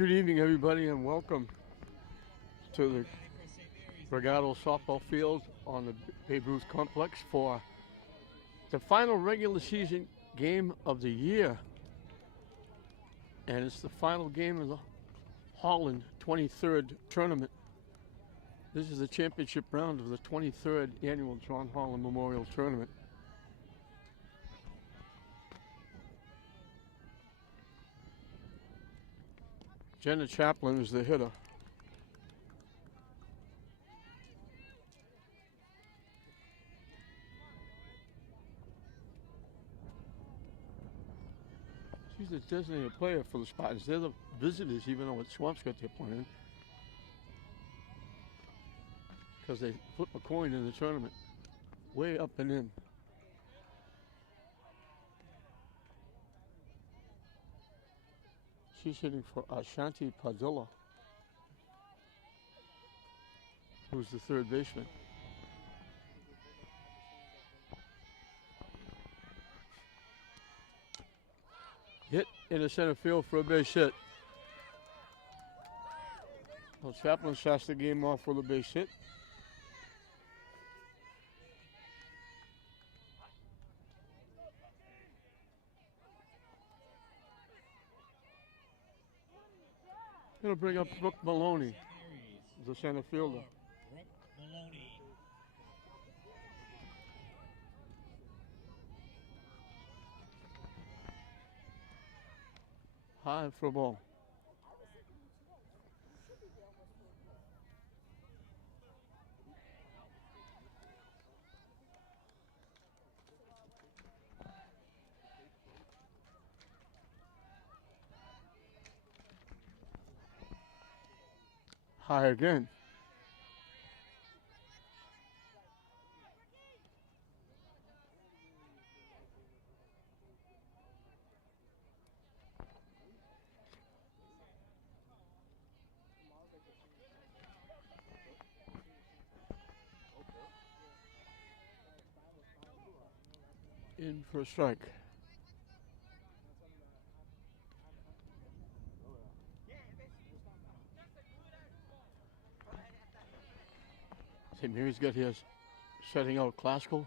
Good evening, everybody, and welcome to the Brigado softball field on the Babe Ruth Complex for the final regular season game of the year. And it's the final game of the Holland 23rd tournament. This is the championship round of the 23rd annual John Holland Memorial Tournament. Jenna Chaplin is the hitter. She's the designated player for the Spartans. They're the visitors, even though it's Swampscott they're playing, because they flip a coin in the tournament, way up and in. She's hitting for Ashanti Padilla, who's the third baseman. Hit in the center field for a base hit. Well, Chaplin starts the game off with a base hit. Gonna bring up Brooke Maloney, the center fielder. High for a ball. High again. In for a strike. St. Mary's got here setting out classical.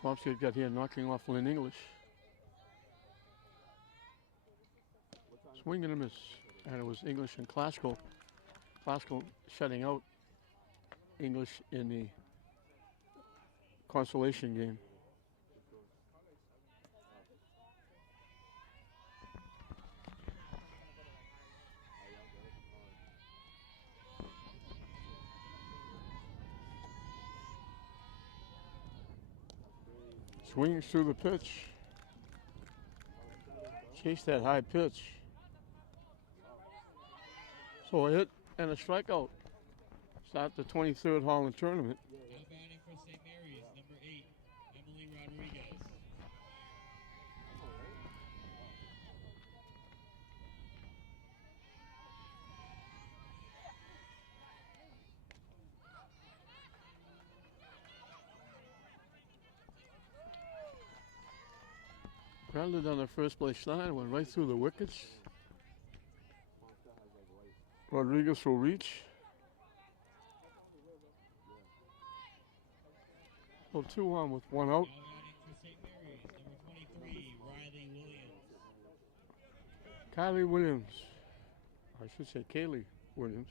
Swampscott got here knocking off Lynn English. Swing and a miss. And it was English and classical. Classical shutting out English in the consolation game. Swings through the pitch. Chase that high pitch. So a hit and a strikeout. Start the 23rd Holland tournament. Now batting for St. Mary's, number 8, Emily Rodriguez. Grounded on the first base line, went right through the wickets. Rodriguez will reach. So 2 on with 1 out. Now batting for St. Mary's, number 23, Riley Williams. Kylie Williams. I should say Kaylee Williams.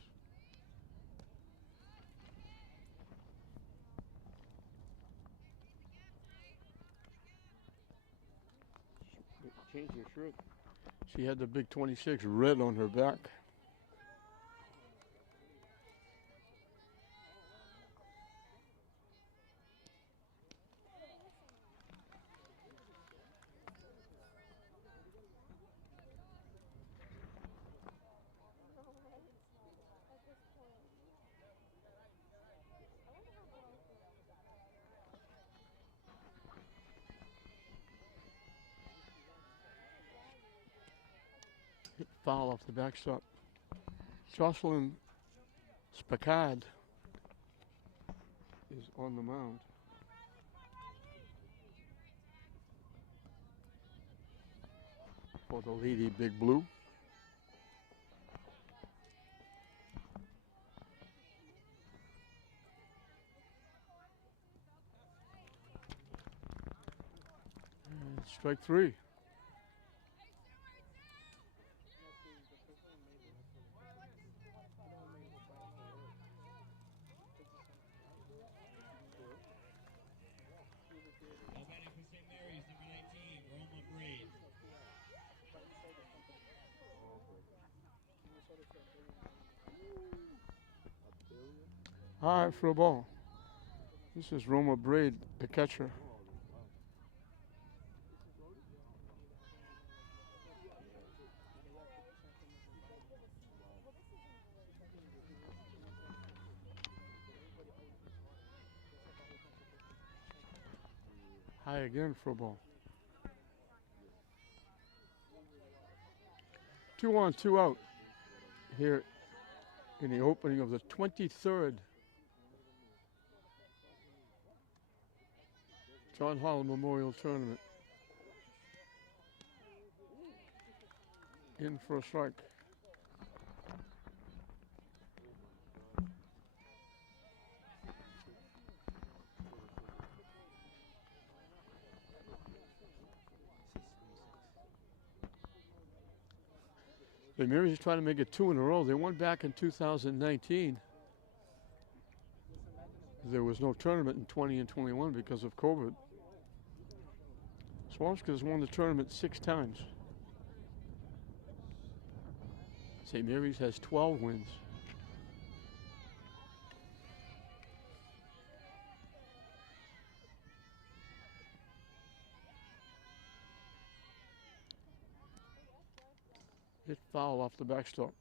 Change her shirt. She had the big 26 red on her back. Hit foul off the backstop. Jocelyn Spacard is on the mound. For the Lady Big Blue. Strike three. Now batting for St. Mary's, number 19, Roma Braid. High for a ball. This is Roma Braid, the catcher. High again for a ball. 2 on, 2 out here in the opening of the 23rd John Holland Memorial Tournament. In for a strike. The Mariners is trying to make it 2 in a row. They won back in 2019. There was no tournament in 20 and 21 because of COVID. Swampscott has won the tournament 6 times. St. Mary's has 12 wins. Hit foul off the backstop.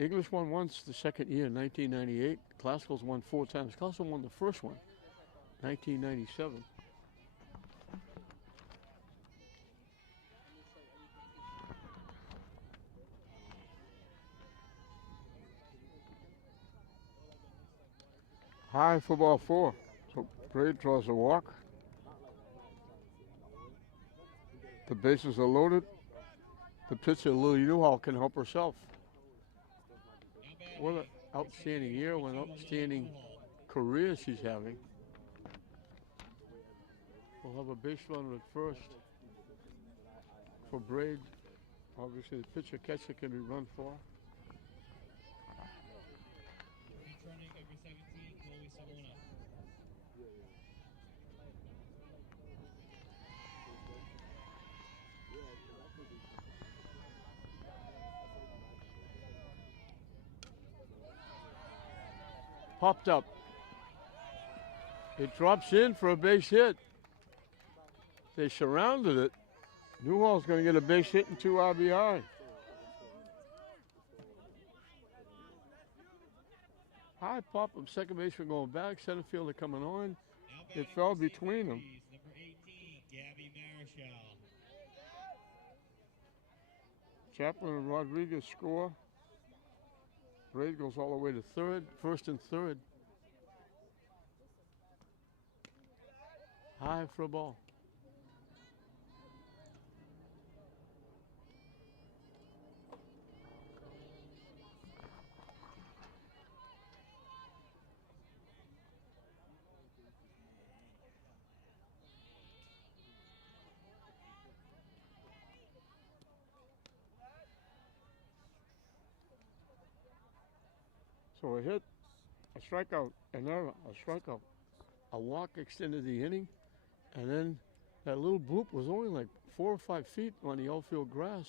English won once the second year in 1998. Classicals won 4 times. Classical won the first one, 1997. High for ball 4. So Braid draws a walk. The bases are loaded. The pitcher, Lily Newhall, can help herself. What an outstanding year, what an outstanding career she's having. We'll have a base runner at first for Braid. Obviously, the pitcher catcher can be run for. Pitch running number 17, Chloe Simona. Popped up. It drops in for a base hit. They surrounded it. Newhall's going to get a base hit and 2 RBI. High pop of second baseman going back, center fielder coming on. Now It fell batting for St. between them. Mary's, number 18, Gabby Marichal. Chaplin and Rodriguez score. Braid goes all the way to third, first and third. High for a ball. So a hit, a strikeout, an error, a strikeout. A walk extended the inning, and then that little bloop was only like 4 or 5 feet on the outfield grass.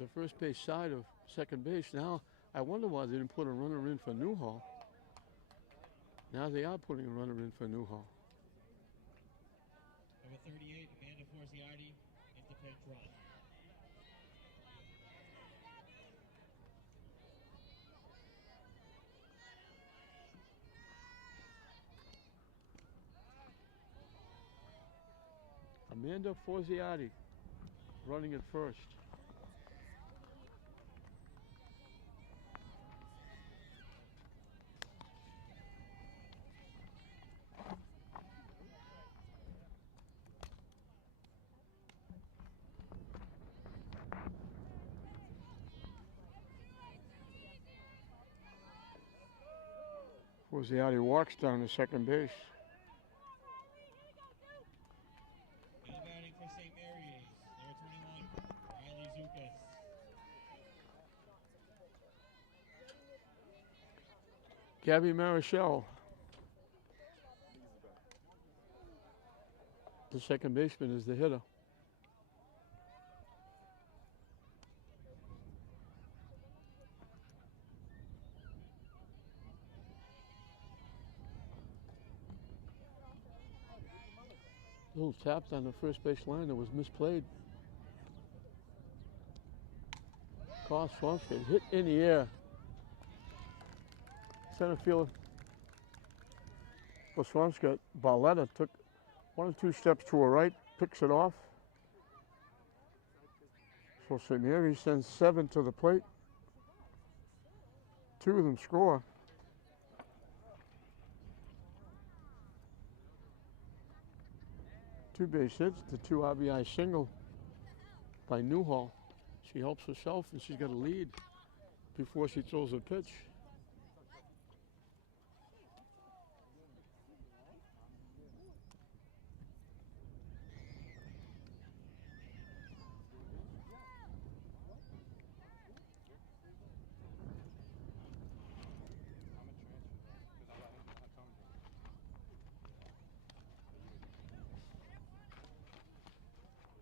The first base side of second base. Now, I wonder why they didn't put a runner in for Newhall. Now they are putting a runner in for Newhall. Number 38, Amanda Forziardi, into pinch run. Amanda Forziardi running at first. Forziardi walks down to second base. Gabby Marichal, the second baseman, is the hitter. Little tapped on the first base line that was misplayed. Cross Swampscott, hit in the air. Center fielder for Swampscott, Barletta, took 1 or 2 steps to her right, picks it off. So St. Mary's sends 7 to the plate. 2 of them score. Two base hits, the 2 RBI single by Newhall. She helps herself and she's got a lead before she throws a pitch.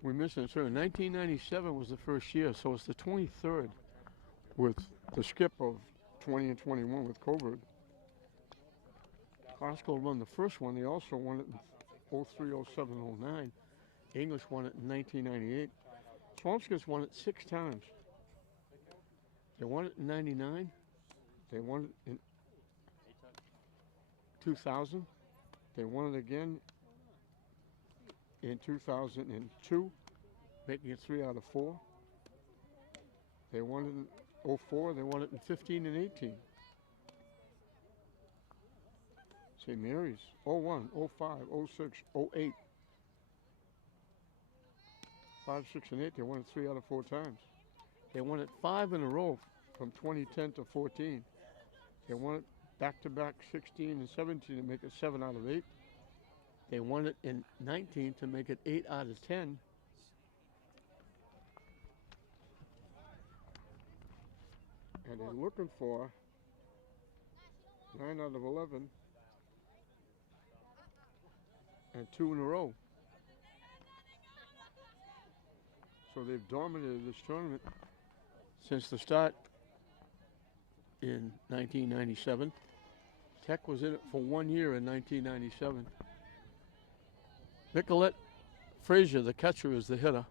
We mentioned it, sir. 1997 was the first year, so it's the 23rd with the skip of 20 and 21 with COVID. Costco won the first one. They also won it in 03, 07, 09. English won it in 1998. Swampscott's won it 6 times. They won it in 99. They won it in 2000. They won it again in 2002, making it 3 out of 4. They won it in 04, they won it in 15 and 18. St. Mary's, 01, 05, 06, 08. 5, 6, and 8, they won it 3 out of 4 times. They won it 5 in a row from 2010 to 14. They won it back-to-back 16 and 17 to make it 7 out of 8. They won it in 19 to make it 8 out of 10. And they're looking for 9 out of 11 and 2 in a row. So they've dominated this tournament since the start in 1997. Tech was in it for 1 year in 1997. Nicolette Frazier, the catcher, is the hitter. Now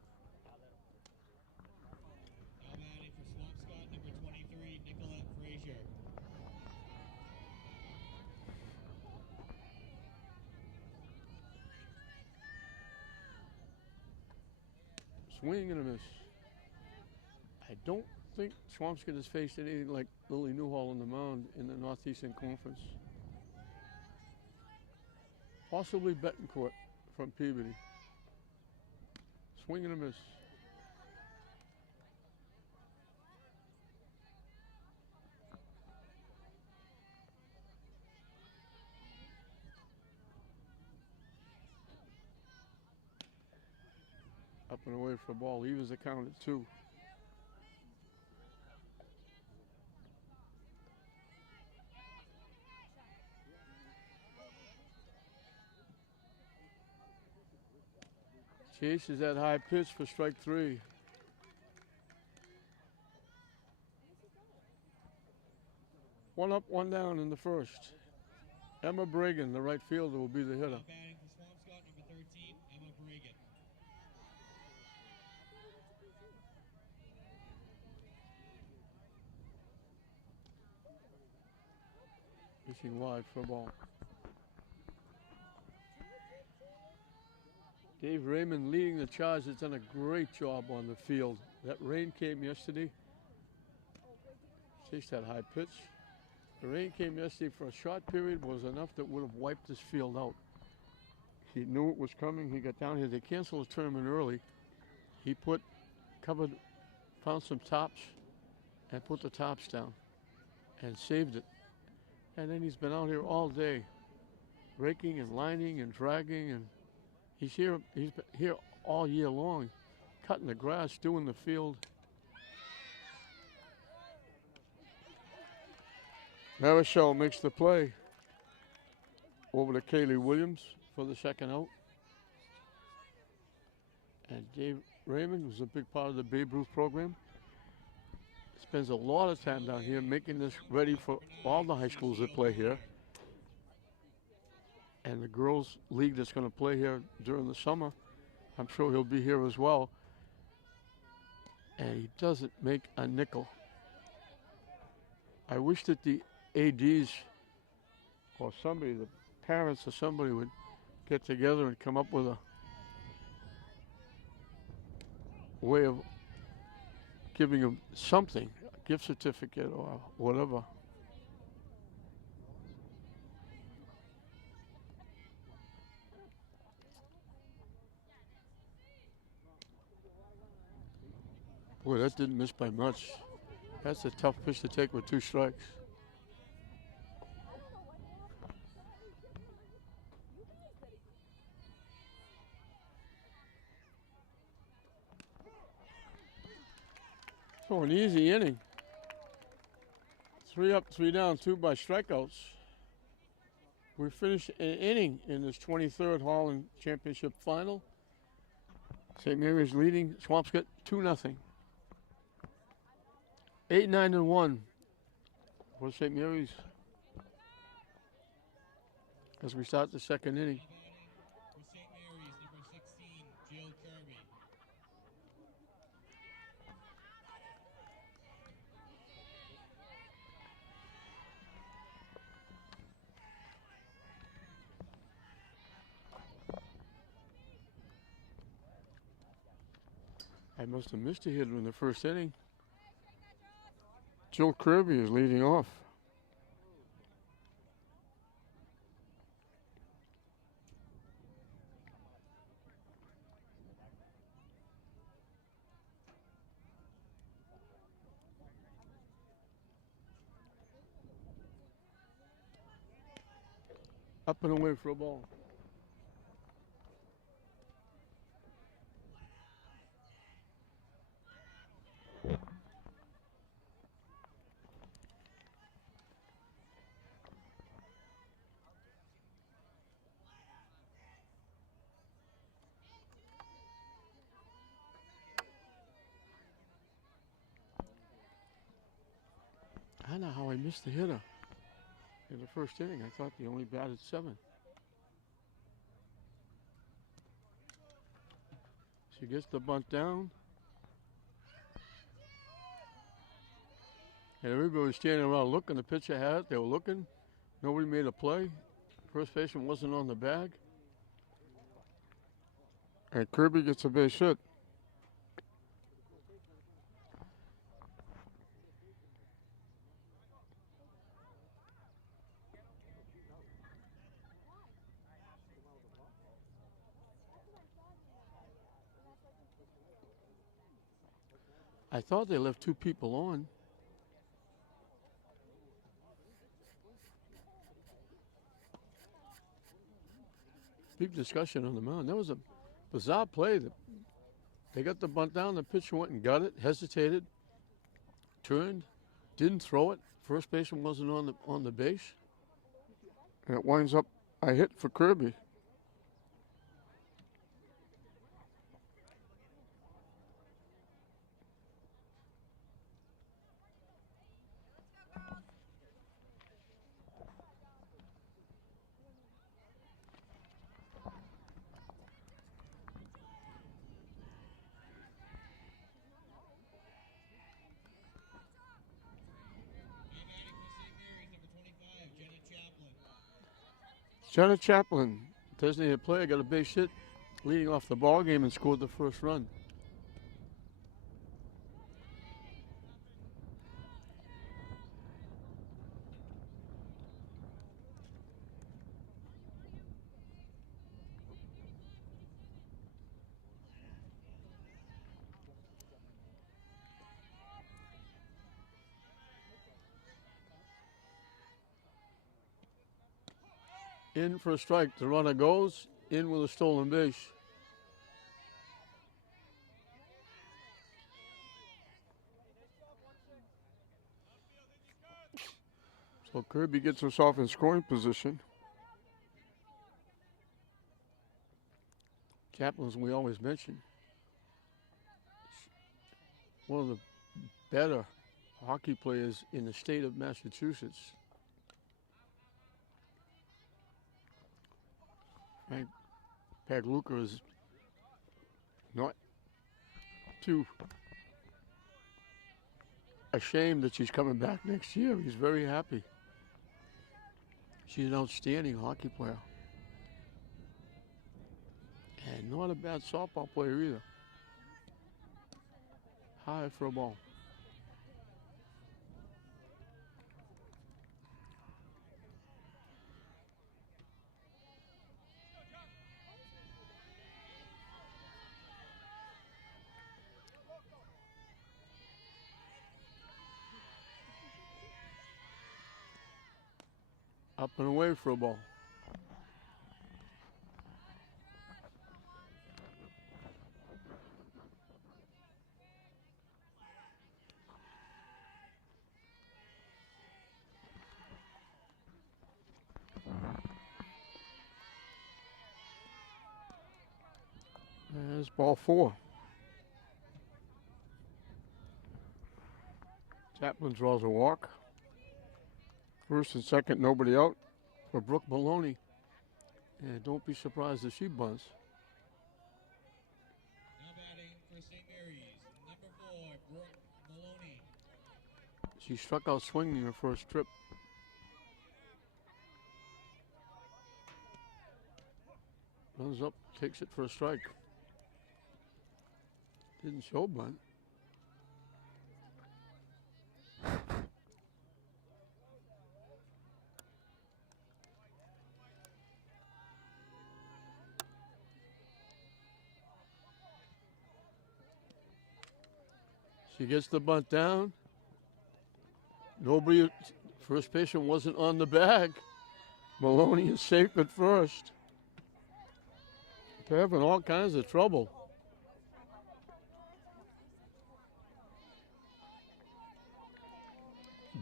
batting for Swampscott, number 23, Nicolette Frazier. Swing and a miss. I don't think Swampscott has faced anything like Lily Newhall on the mound in the Northeastern Conference. Possibly Betancourt from Peabody. Swing and a miss. Up and away for the ball. Evens the count at 2. Chases that high pitch for strike 3. One up, one down in the first. Emma Bragan, the right fielder, will be the hitter. Now batting for Swampscott, number 13, Emma Bragan. Pitching wide for a ball. Dave Raymond leading the charge has done a great job on the field. That rain came yesterday. Chased that high pitch. The rain came yesterday for a short period, was enough that would have wiped this field out. He knew it was coming. He got down here. They canceled the tournament early. He found some tops and put the tops down and saved it. And then he's been out here all day, raking and lining and dragging, and he's been here all year long, cutting the grass, doing the field. Marichal makes the play over to Kaylee Williams for the second out. And Dave Raymond, who's a big part of the Babe Ruth program, spends a lot of time down here making this ready for all the high schools that play here. And the girls' league that's going to play here during the summer, I'm sure he'll be here as well. And he doesn't make a nickel. I wish that the ADs or somebody, the parents or somebody, would get together and come up with a way of giving him something, a gift certificate or whatever. Boy, that didn't miss by much. That's a tough pitch to take with 2 strikes. So an easy inning. 3 up, 3 down, 2 by strikeouts. We finished an inning in this 23rd Holland Championship final. St. Mary's leading Swampscott 2-0. 8-9-1 for St. Mary's as we start the second inning. For St. Mary's, number 16, Jill Kirby. I must have missed a hitter in the first inning. Jill Kirby is leading off. Up and away for a ball. I don't know how I missed the hitter in the first inning. I thought they only batted 7. She gets the bunt down. And everybody was standing around looking. The pitcher had it. They were looking. Nobody made a play. First baseman wasn't on the bag. And Kirby gets a base hit. I thought they left 2 people on. Big discussion on the mound. That was a bizarre play. They got the bunt down. The pitcher went and got it, hesitated, turned, didn't throw it. First baseman wasn't on the base. And it winds up a hit for Kirby. Jenna Chaplin, designated player, got a base hit, leading off the ball game and scored the first run. In for a strike. The runner goes in with a stolen base. So Kirby gets herself in scoring position. Chaplin's, we always mention, one of the better hockey players in the state of Massachusetts. Frank Pagluka is not too ashamed that she's coming back next year. He's very happy. She's an outstanding hockey player. And not a bad softball player either. High for a ball. Up and away for a ball. There's ball 4. Chaplin draws a walk. First and second, nobody out for Brooke Maloney. And don't be surprised if she bunts. Now batting for St. Mary's, number 4, Brooke Maloney. She struck out swinging her first trip. Runs up, takes it for a strike. Didn't show bunt. She gets the bunt down. Nobody, first baseman wasn't on the bag. Maloney is safe at first. They're having all kinds of trouble.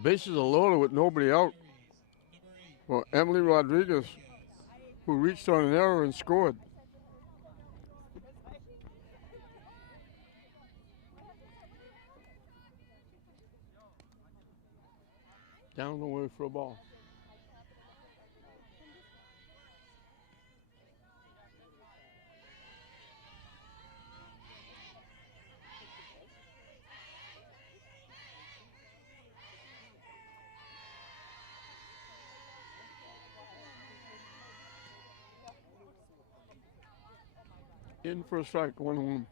Bases are loaded with nobody out. Well, Emily Rodriguez, who reached on an error and scored. Down the way for a ball. In for a strike, 1-1.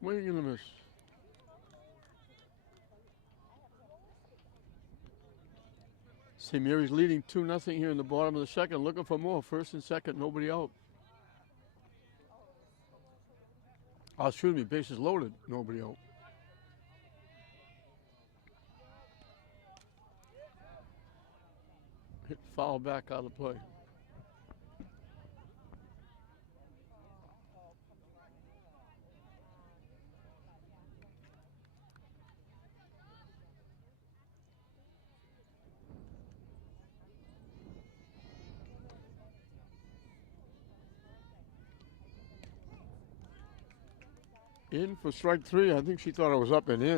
What are you gonna miss? St. Mary's leading 2-0 here in the bottom of the second, looking for more. First and second, nobody out. Oh, excuse me, bases loaded, nobody out. Hit foul back out of play. In for strike 3. I think she thought it was up and in. Now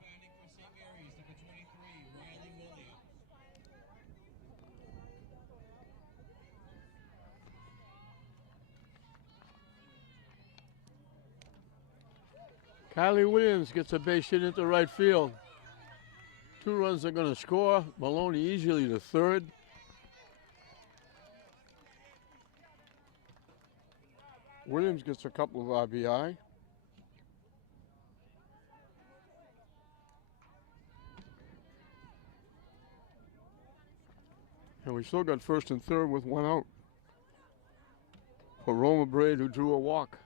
batting for St. Mary's, number 23, Riley Williams. Kylie Williams gets a base hit into right field. 2 runs are going to score. Maloney easily to third. Williams gets a couple of RBI. And we still got first and third with 1 out for Roma Braid, who drew a walk.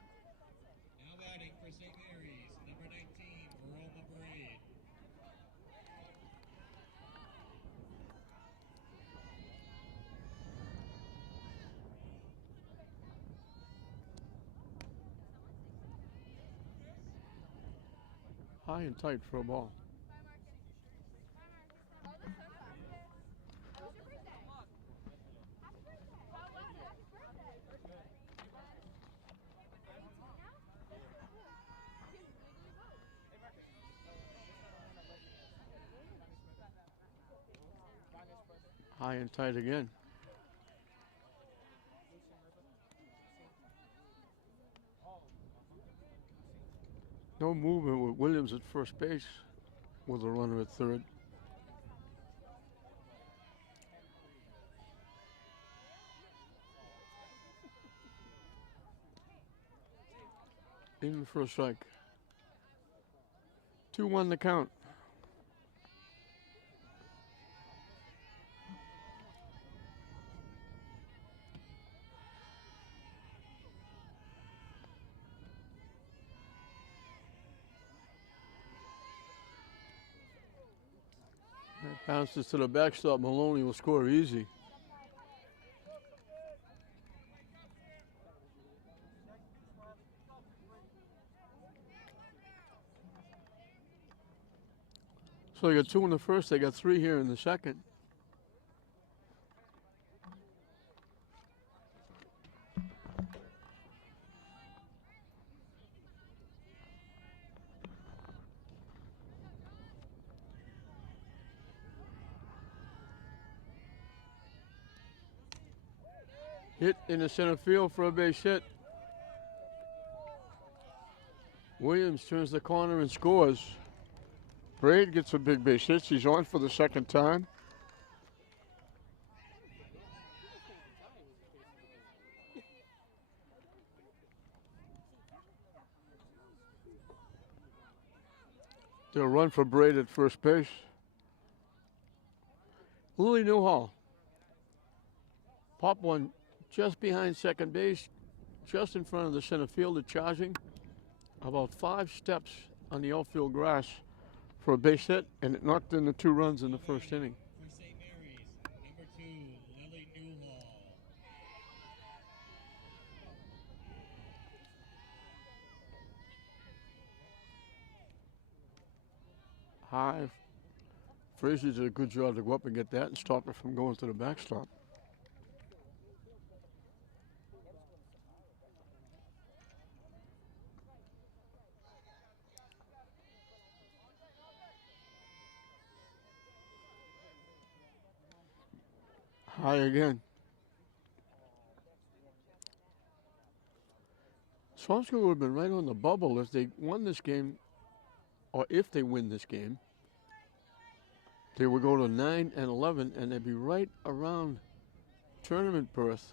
high and tight for a ball. High and tight again. No movement with Williams at first base with a runner at third. In for a strike. 2-1 the count. Bounces to the backstop. Maloney will score easy. So they got 2 in the first. They got 3 here in the second. Hit in the center field for a base hit. Williams turns the corner and scores. Braid gets a big base hit. He's on for the second time. They'll run for Braid at first base. Lily Newhall. Pop one just behind second base, just in front of the center fielder, charging about 5 steps on the outfield grass for a base hit, and it knocked in the 2 runs in the first inning. For St. Mary's, number 2, Lily Newhall. High. Frazier did a good job to go up and get that and stop it from going to the backstop. High again. Swampscott would have been right on the bubble if they won this game, or if they win this game. They would go to 9-11, and they'd be right around tournament berth.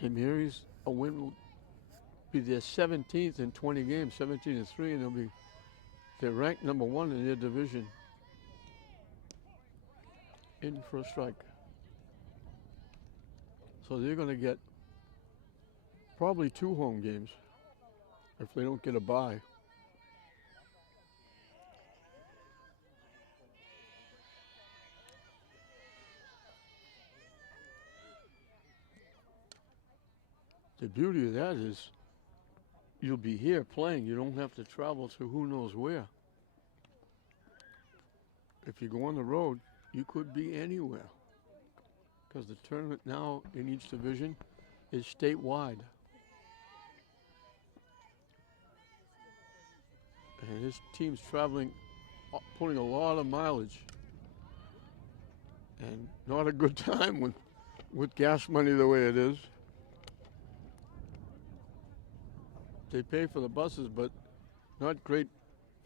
St. Mary's, a win will be their 17th in 20 games, 17-3, and they're ranked number 1 in their division. In for a strike. So they're going to get probably 2 home games if they don't get a bye. The beauty of that is you'll be here playing. You don't have to travel to who knows where. If you go on the road, you could be anywhere, because the tournament now in each division is statewide. And his team's traveling, putting a lot of mileage. And not a good time with gas money the way it is. They pay for the buses, but not great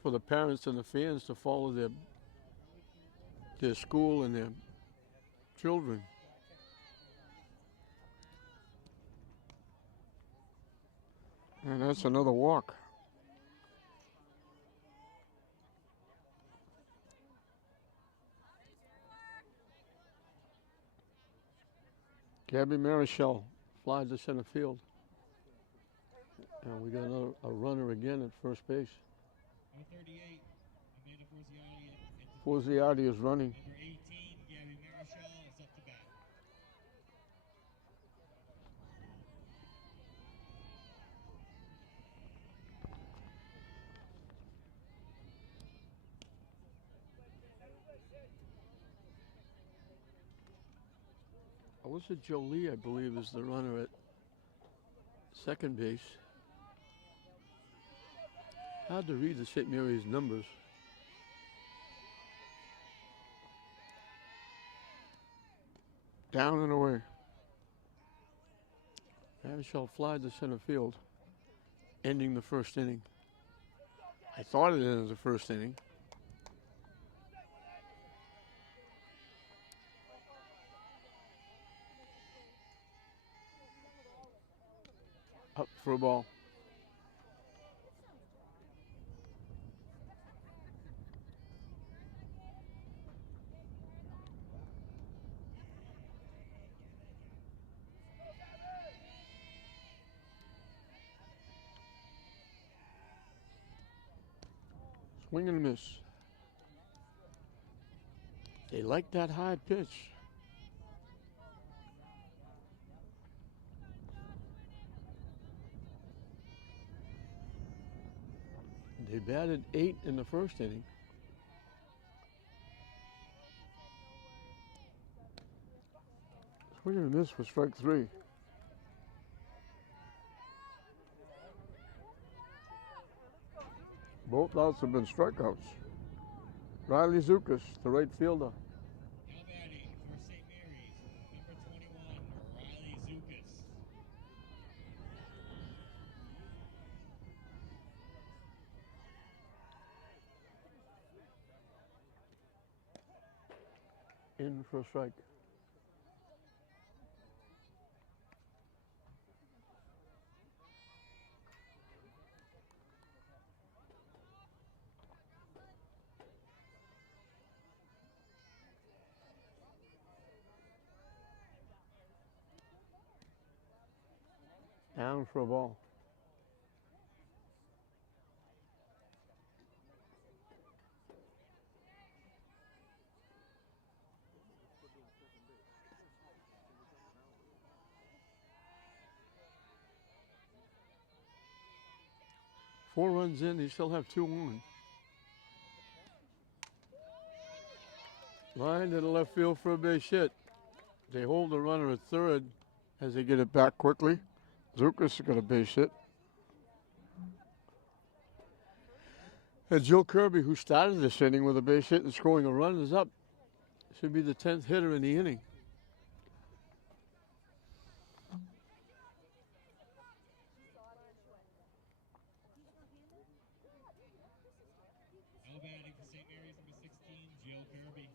for the parents and the fans to follow their school and their children. And that's another walk. Gabby Marichal flies to center field. And we got a runner again at first base. Number 38, Amanda Forziati. Forziati is running. Number 18, Gabby Alyssa Jolie, I believe, is the runner at second base. Hard to read the St. Mary's numbers. Down and away. Avishall flied to center field, ending the first inning. I thought it ended the first inning. Up for a ball. Swing and a miss. They like that high pitch. They batted 8 in the first inning. Swing and a miss for strike 3. Both outs have been strikeouts. Riley Zukas, the right fielder. Now batting for St. Mary's, number 21, Riley Zukas. In for a strike. Down for a ball. Four runs in, they still have 2 on. Line to the left field for a base hit. They hold the runner at third as they get it back quickly. Zukas got a base hit. And Jill Kirby, who started this inning with a base hit and scoring a run, is up. Should be the 10th hitter in the inning. Now batting for St. Mary's, number 16, Jill Kirby.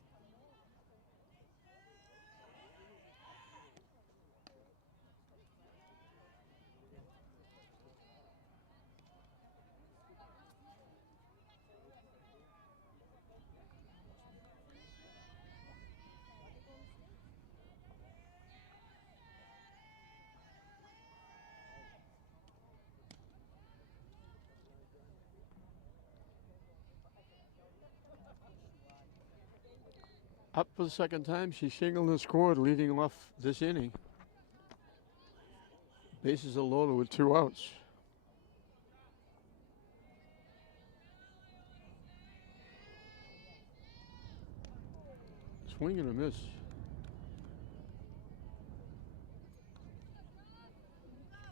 Up for the second time, she singled and scored, leading off this inning. Bases are loaded with 2 outs. Swing and a miss.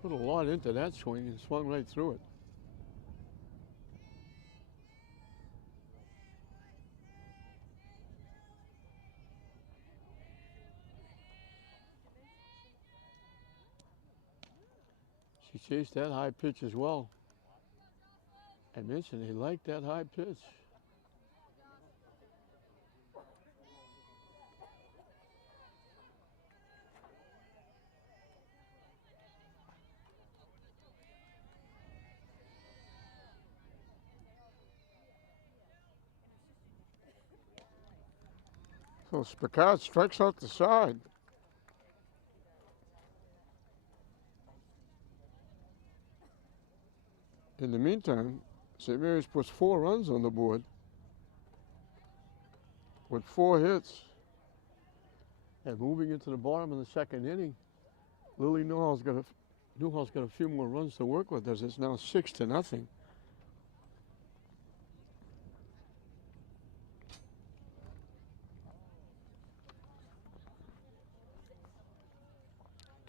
Put a lot into that swing and swung right through it. She chased that high pitch as well. I mentioned they like that high pitch. So Spicard strikes out the side. In the meantime, St. Mary's puts 4 runs on the board with 4 hits. And moving into the bottom of the second inning, Lily Newhall's got a few more runs to work with as it's now 6-0.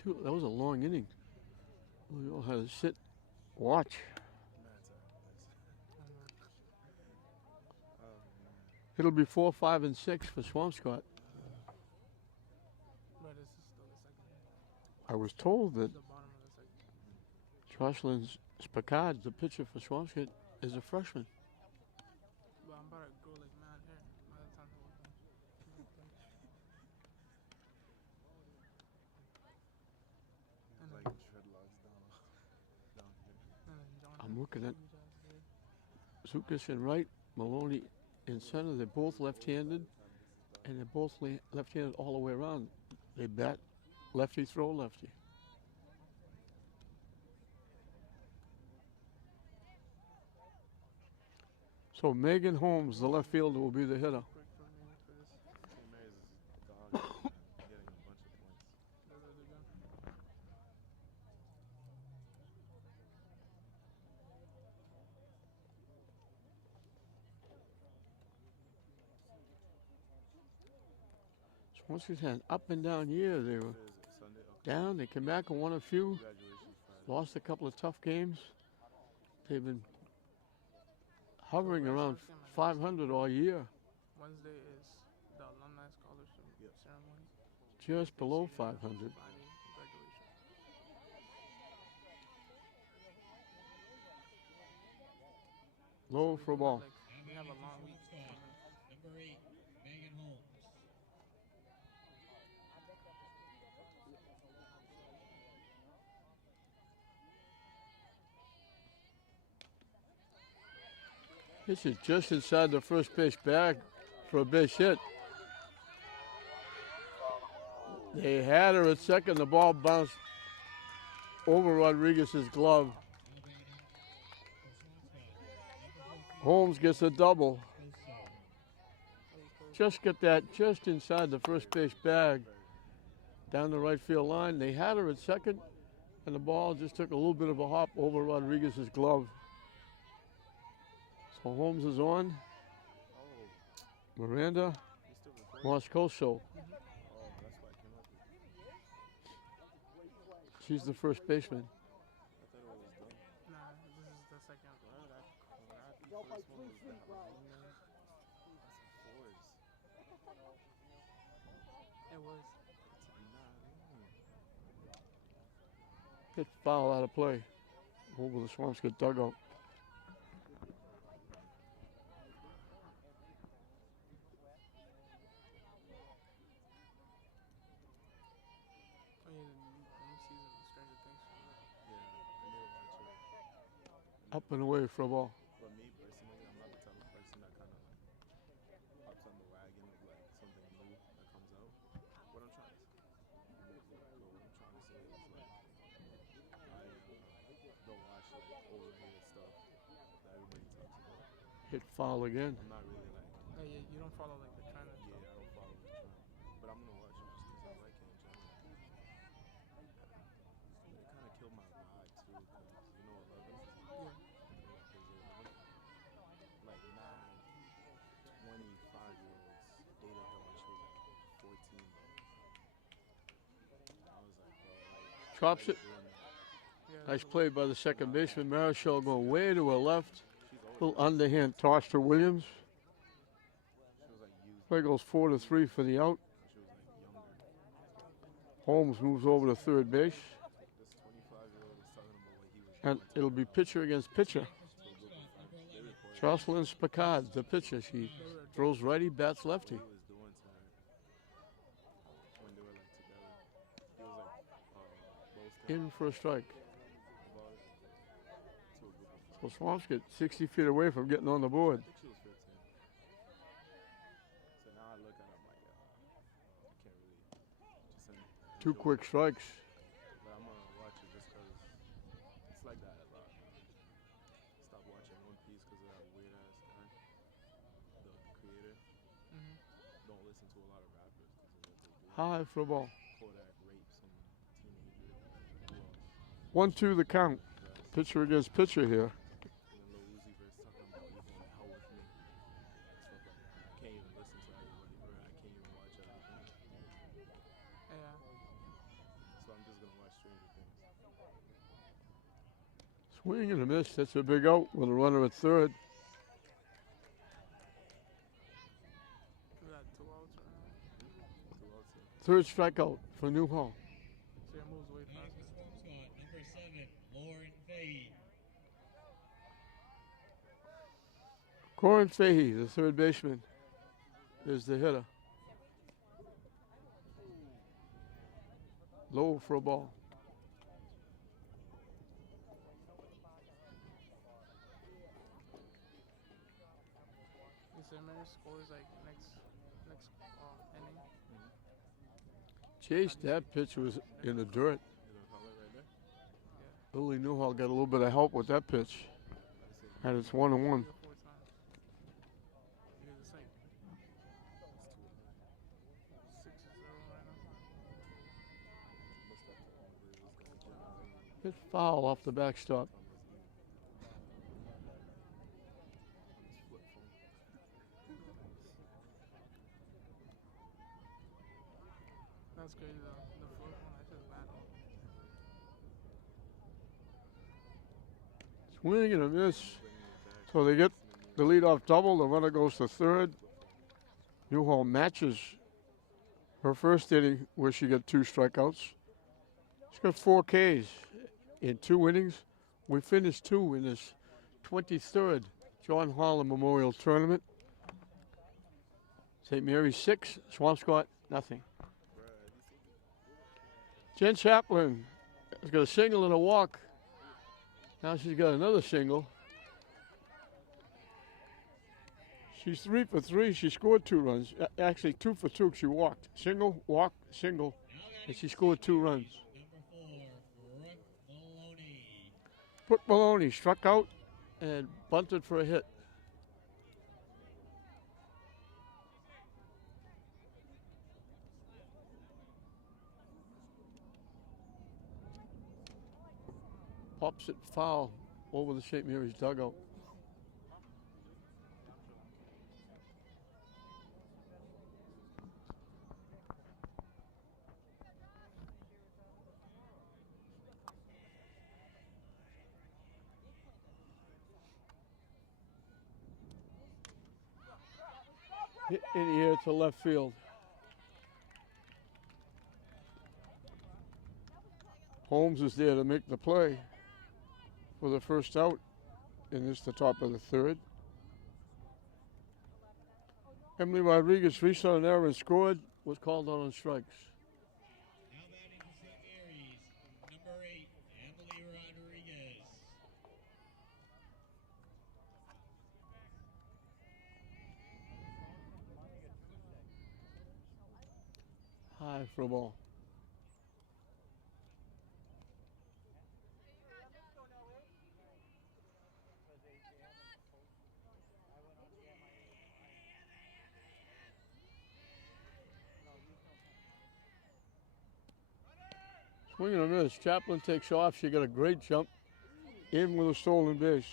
That was a long inning. We all had to sit, watch. It'll be 4, 5, and 6 for Swampscott. But this is still the second. I was told that The bottom of the second. Jocelyn Spicard, the pitcher for Swampscott, is a freshman. But I'm about to grow like mad hair by the time we're done. And Like then, dreadlocks down here. and then John I'm has looking at huge ass hair. Zukas in right, Maloney in center. They're both left-handed, and they're both left-handed all the way around. They bat lefty, throw lefty. So Megan Holmes, the left fielder, will be the hitter. Quick for me for this. St. Mary's is dog, man, getting a bunch of points. They're really good. Swansea had an up and down year. They were What is it? Sunday? Okay. down. They came back and won a few. Congratulations, Friday. Lost a couple of tough games. They've been hovering around 500 all year, Wednesday is the alumni scholarship Yep. ceremony. just below 500. Friday, graduation. Low for a ball. Like, we have a long week. Number 8, Megan Holmes. This is just inside the first base bag for a base hit. They had her at second. The ball bounced over Rodriguez's glove. Holmes gets a double. Just get that just inside the first base bag down the right field line. They had her at second, and the ball just took a little bit of a hop over Rodriguez's glove. So Holmes is on. Oh, Miranda you still recording? Moscoso. Oh, that's why I came up with. She's the first baseman. I thought it was done. Nah, this is the second. Wow, that crappy first one was that long, man. That's a force. It was. Nah, Hit foul out of play over the Swampscott dugout. Oh yeah, the new season of Stranger Things. yeah, I need to watch it. Up and away for a ball. But me personally, I'm not the type of person that kind of like hops on the wagon of like something new that comes out. What I'm trying to say, is like I don't watch like overrated stuff that everybody talks about. Hit foul again. I'm not really like Oh yeah, you don't follow like the trend and yeah, stuff. I don't follow the trend, but I'm gonna watch it just because I like it in general. It kind of killed my vibe too, because you know 11. Yeah. Like 25-year-olds dated her when she was like 14, bro. I was like, bro, like, Chops it. doing that? Yeah, Nice that's play by the second baseman. Marichal going way to her left. She's always, Little underhand toss to Williams. she was like used Play goes 4-3 for the out. when she was like younger. Holmes moves over to third base. This 25-year-old is talking about what he was And doing it'll be pitcher against pitcher. to a group of friends. They recorded Jocelyn Spicard, the pitcher. She throws righty, bats lefty. what he was doing to her when they were like together. He was like boasting In for a strike. about it to a group of friends. So Swampscott 60 feet away from getting on the board. I think she was 15. So now I look at her, I'm like, I can't really just Two enjoy quick it. strikes. But I'm gonna watch it just because it's like that a lot. Stop watching One Piece because of that weird ass guy, the creator. Mhm. Don't listen to a lot of rappers because of what they do. High for a ball. Kodak raped some teenager. Who else? 1-2 the count. Dress. Pitcher against pitcher here. And then Lil Uzi Vert's talking about you going to hell with me. Stuff like that. I can't even listen to everybody, or I can't even watch everything. Yeah. So I'm just gonna Swing and a miss. That's a big out with a runner at third. We got 2 outs right now. 2 outs. Third strikeout for Newhall. So it moves way Batting faster. for Swampscott, number 7, Lauren Fahey. Corin Fahey, the third baseman, is the hitter. Low for a ball. St. Mary's scores like next inning. Chase, that pitch was in the dirt. You know, Holland right there. Lily Newhall got a little bit of help with that pitch. And it's 1-1. 3 or 4 times. Because it's like 6-0 right now. Hit foul off the backstop. That's crazy though. The fourth one, that's just bad. Swing and a miss. So they get the leadoff double. The runner goes to third. Newhall matches her first inning where she got 2 strikeouts. She's got 4 Ks in 2 innings. We finished 2 in this 23rd John Holland Memorial Tournament. St. Mary's 6, Swampscott nothing. Jen Chaplin has got a single and a walk. Now she's got another single. She's 3 for 3. She scored 2 runs. Actually, 2 for 2. She walked. Single, walk, single, and she scored 2 runs. Number 4, Brooke Maloney. Brooke Maloney struck out and bunted for a hit. Pops it foul over the St. Mary's dugout. Hit in the air to left field. Holmes is there to make the play for the first out in this, the top of the third. Emily Rodriguez reached on an error and scored, was called on strikes. Now batting for St. Mary's, number 8, Emily Rodriguez. High for a ball. Swing and a miss. Chaplin takes off. She got a great jump in with a stolen base.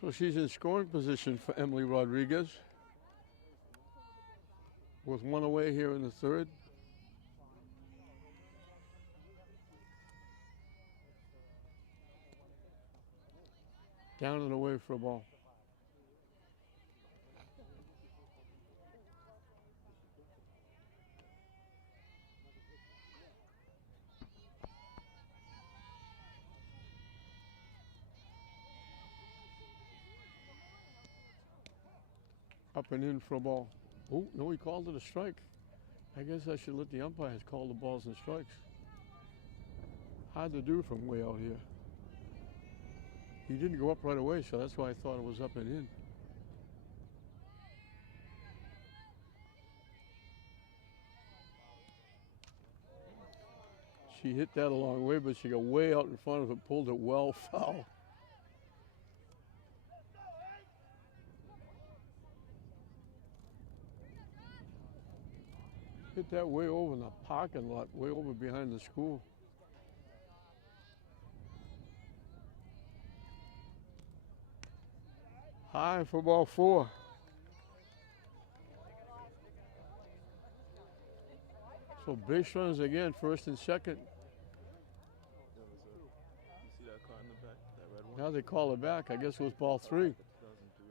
So she's in scoring position for Emily Rodriguez with 1 away here in the third. Down and away for a ball. Up and in for a ball. Oh, no, he called it a strike. I guess I should let the umpires call the balls and strikes. Hard to do from way out here. He didn't go up right away, so that's why I thought it was up and in. She hit that a long way, but she got way out in front of it, pulled it well foul. Hit that way over in the parking lot, way over behind the school. High for ball 4. So base runners again, first and second see that car in the back? That red one? Now they call it back. I guess it was ball 3. 2003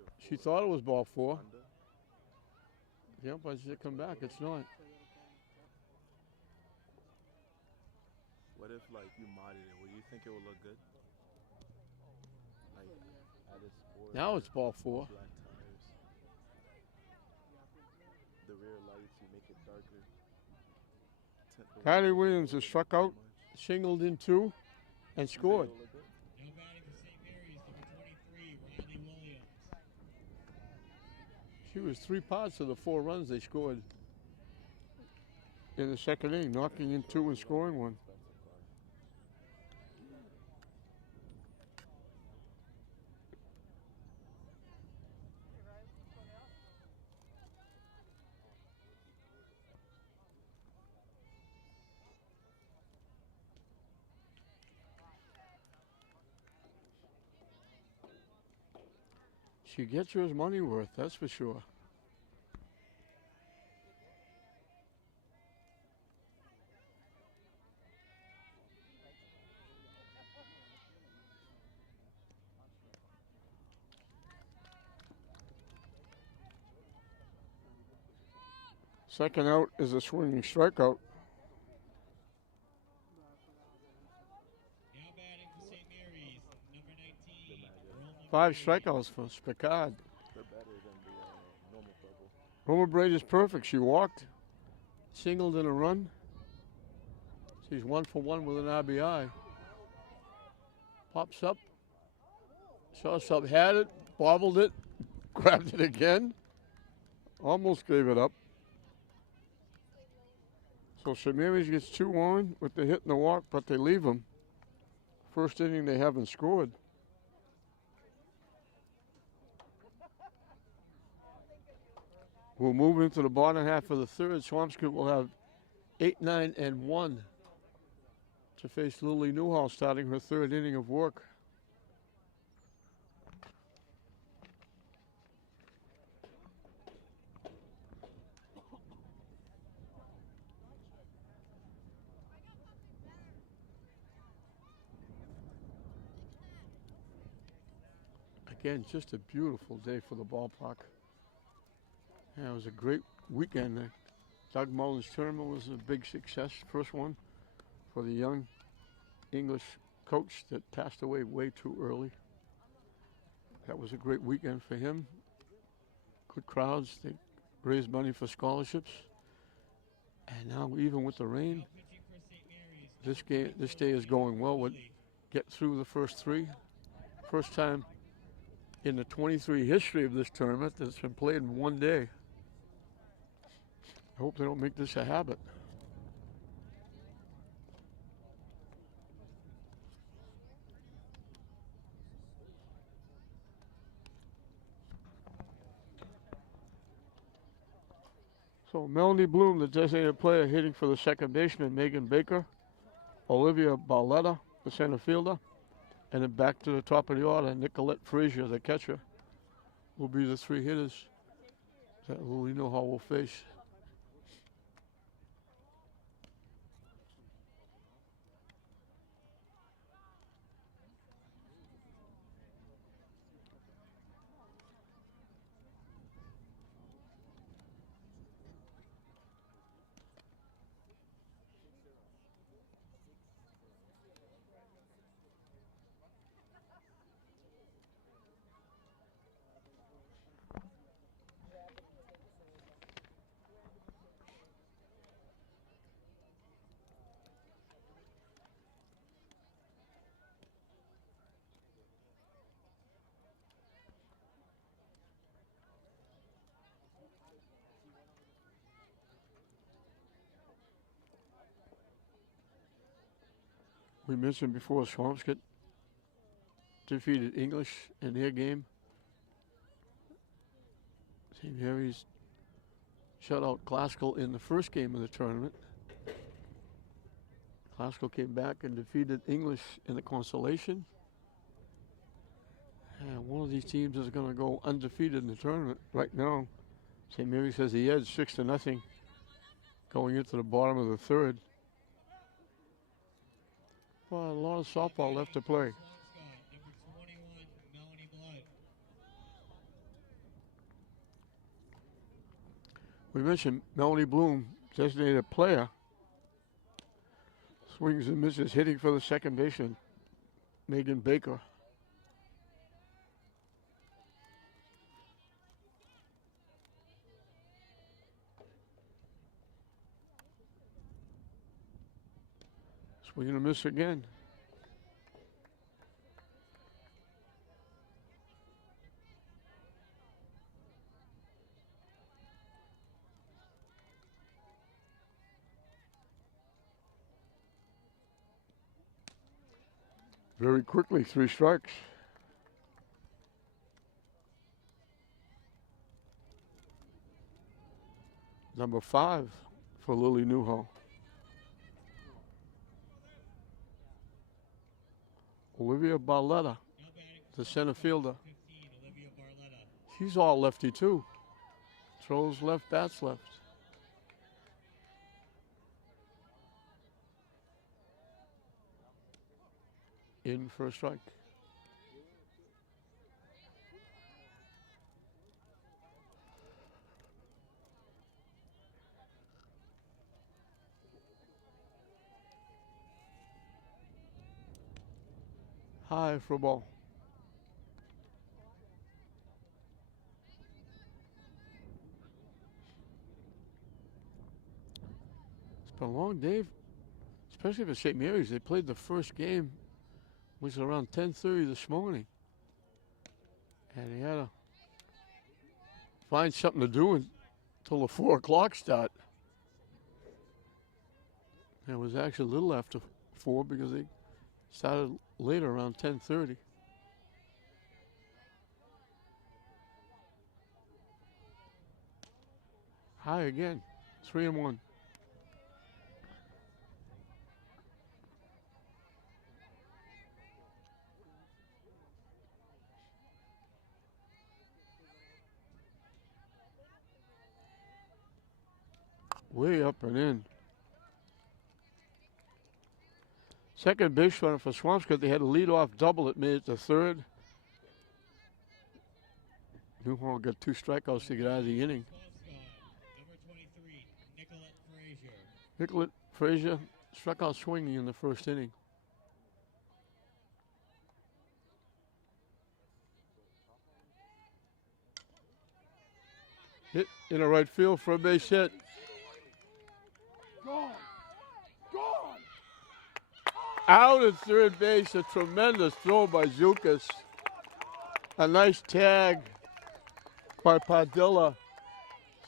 or She thought it was ball 4. Honda. The umpire said come back. It's not. What if like you modded it? Would you think it would look good? Like added sport. Now it's ball 4. Black tires. The rear lights, you make it darker. Tint the Kylie windows Williams has struck out, much. singled in 2, and You think scored. it'll look good? Now batting for St. Mary's, number 23, Riley Williams. She was 3 parts of the 4 runs they scored in the second inning, knocking in 2 and scoring 1. She gets her money worth, that's for sure. Second out is a swinging strikeout. Now batting for St. Mary's, number 19, Roman 5 Brady. strikeouts for Spicard. They're better than the normal purple. Roma Braid is perfect. She walked, singled in a run. She's 1 for 1 with an RBI. Pops up. Shortstop had it, bobbled it, grabbed it again. Almost gave it up. So St. Mary's gets 2 on with the hit and the walk, but they leave them. First inning they haven't scored. We'll move into the bottom half of the third. Swampscott will have 8, 9, and 1 to face Lily Newhall starting her 3rd inning of work. Again, just a beautiful day for the ballpark. Yeah, it was a great weekend. Doug Mullen's tournament was a big success. First one for the young English coach that passed away way too early. That was a great weekend for him. Good crowds. They raised money for scholarships. And now, even with the rain, Now pitching for St. Mary's, this day is going well. We'll get through the first 3. First time in the 23 history of this tournament that's been played in one day. I hope they don't make this a habit. So Melanie Bloom, the designated player, hitting for the second baseman, Megan Baker, Olivia Barletta, the center fielder, and then back to the top of the order, Nicolette Frazier, the catcher, will be the 3 hitters that Lily Newhall will face. We mentioned before Swampscott defeated English in their game. St. Mary's shut out Glasgow in the first game of the tournament. Glasgow came back and defeated English in the consolation. And one of these teams is going to go undefeated in the tournament right now. St. Mary's has the edge 6-0 going into the bottom of the third. Well, a lot of softball left to play. Swampscott, number 21, Melanie Blood. We mentioned Melanie Bloom, designated player. Swings and misses, hitting for the second baseman, Megan Baker. Swing and a miss again. Very quickly, 3 strikes. Number 5 for Lily Newhall. Olivia Barletta, Now batting the center fielder. 15, Olivia Barletta. She's all lefty too. Throws left, bats left. In for a strike. High for a ball. It's been a long day, especially for St. Mary's. They played the first game, which was around 10:30 this morning. And they had to find something to do until the 4 o'clock start. And it was actually a little after 4 because they started later, around 10:30. High again, 3-1. Way up and in. Second base runner for Swampscott. They had a leadoff double that made it to third. Newhall got 2 strikeouts to get out of the inning. Swampscott, number 23, Nicolette Frazier. Nicolette Frazier struck out swinging in the first inning. Hit in a right field for a base hit. Gone. Gone. Out at third base, a tremendous throw by Zukas. A nice tag by Padilla.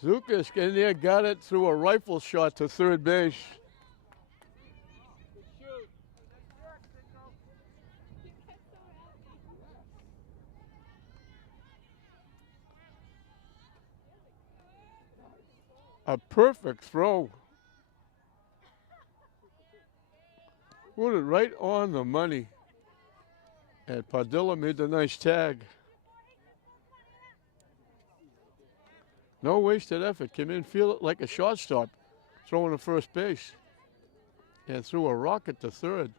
Zukas in there, got it through a rifle shot to third base. A perfect throw. Put it right on the money. And Padilla made the nice tag. No wasted effort. Came in, feel it like a shortstop, throwing to first base. And threw a rocket to third.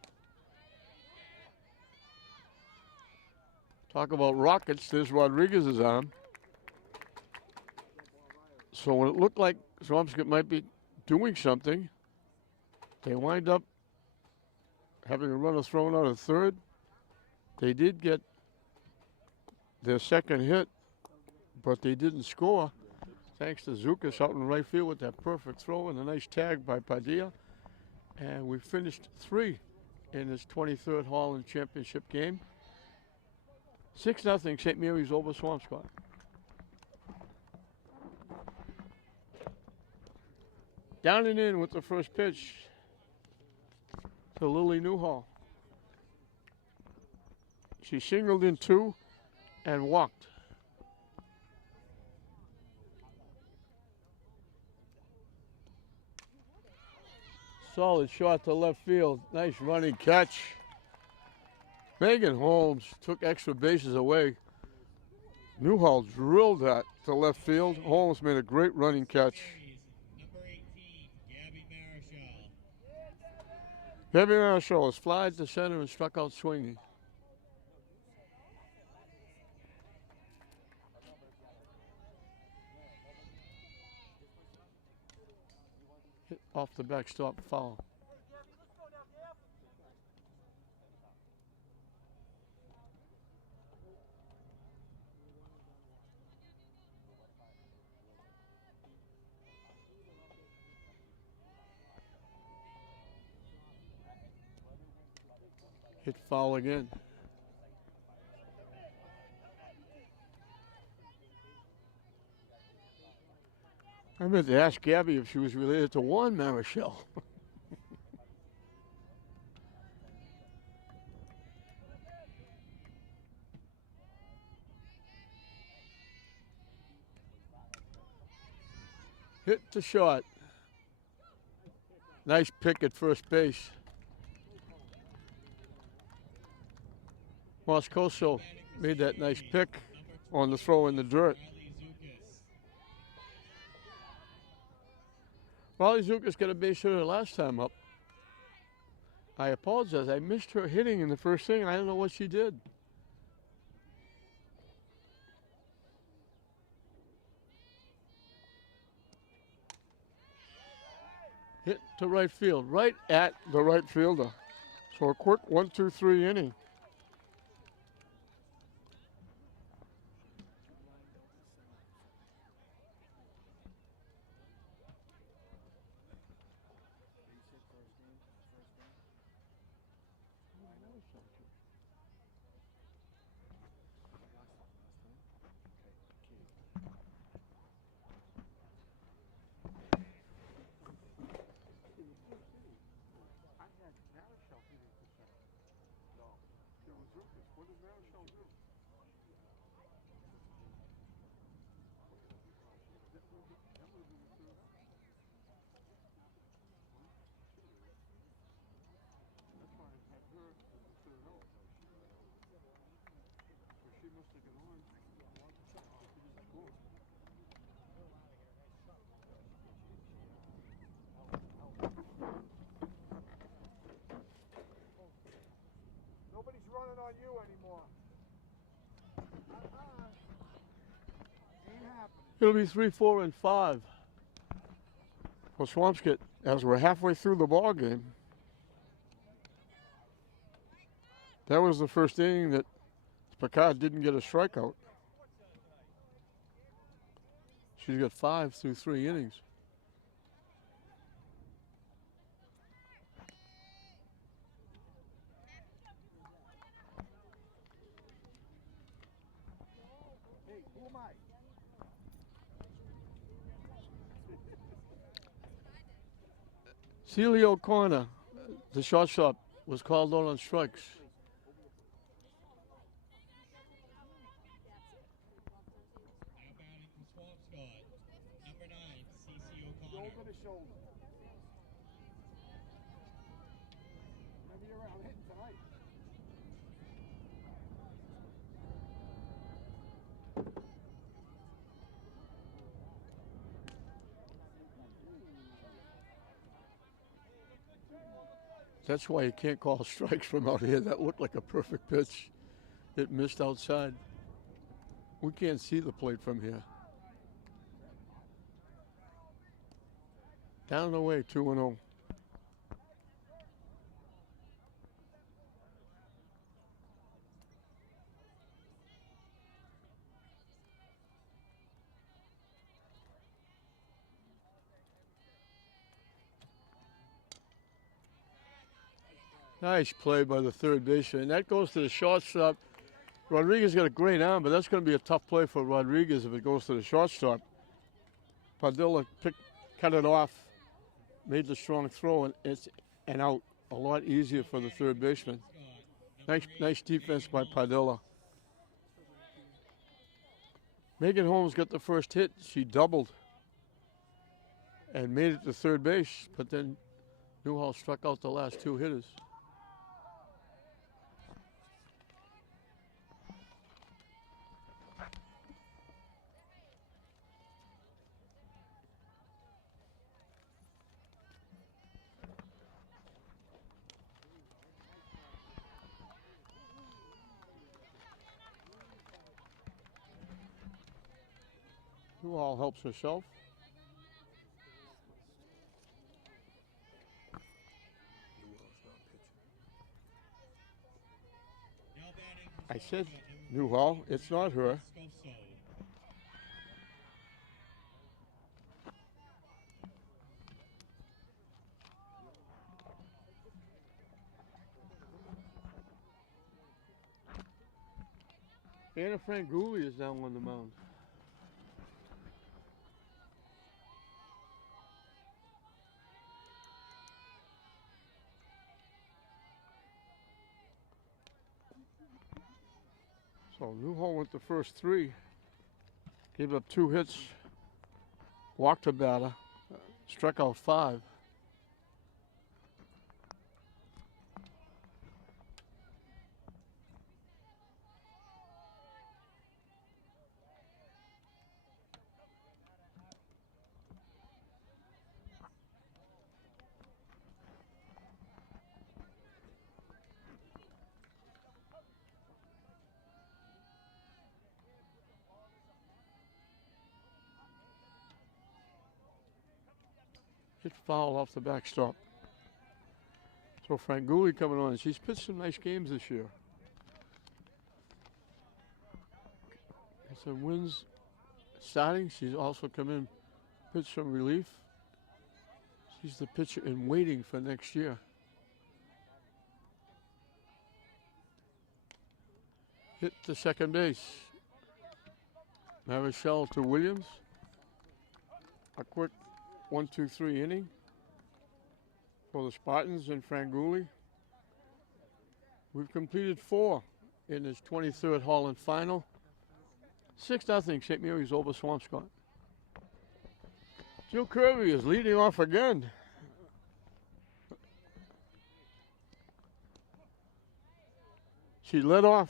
Talk about rockets, there's Rodriguez's arm. So when it looked like Swampscott might be doing something, they wind up having a runner thrown out at third. They did get their second hit, but they didn't score. Thanks to Zukas out in right field with that perfect throw and a nice tag by Padilla. And we finished 3 in this 23rd Holland Championship game. 6-0 St. Mary's over Swampscott. Down and in with the first pitch to Lily Newhall. She singled in 2 and walked. Solid shot to left field. Nice running catch. Megan Holmes took extra bases away. Newhall drilled that to left field. Holmes made a great running catch. Number 18, Gabby Marischal. Debbie Marshall was flied to center and struck out swinging. Hit off the backstop, foul. Hit foul again. I meant to ask Gabby if she was related to Juan Marichal. Hit the shot. Nice pick at first base. Moscoso made that nice pick on the throw in the dirt. Riley Zukas. Riley Zukas got a base hit her last time up. I apologize. I missed her hitting in the first inning. I don't know what she did. Hit to right field, right at the right fielder. So a quick 1-2-3 inning. Nobody's running on you anymore. Ain't happening. It'll be 3, 4, and 5 for Swampscott as we're halfway through the ball game. That was the first inning that Picard didn't get a strikeout. She's got 5 through 3 innings. Hey, who am I? Celia O'Connor, the shortstop, was called out on strikes. Now batting from Swampscott, number 9, C.C. O'Connor. Shoulder to shoulder. Maybe you're out hitting tonight. That's why you can't call strikes from out here. That looked like a perfect pitch. It missed outside. We can't see the plate from here. Down and away, 2-0. Nice play by the third baseman. And that goes to the shortstop. Rodriguez got a great arm, but that's going to be a tough play for Rodriguez if it goes to the shortstop. Padilla cut it off, made the strong throw, and it's an out. A lot easier for the third baseman. Nice defense by Padilla. Megan Holmes got the first hit. She doubled and made it to third base, but then Newhall struck out the last 2 hitters. Newhall helps herself. Newell's not pitching. Now batting for I said Swampscott, Newhall. It's not her. Scoso. Anna Franguli is now on the mound. So Newhall went the first three. Gave up 2 hits. Walked a batter. Struck out 5. Hit foul off the backstop. So Franguli coming on. She's pitched some nice games this year. Got some wins starting. She's also come in, pitched some relief. She's the pitcher in waiting for next year. Hit to second base. Marichal to Williams. A quick 1-2-3 inning for the Spartans and Franguli. We've completed 4 in this 23rd Holland final. 6-0 St. Mary's over Swampscott. Jill Kirby is leading off again. She led off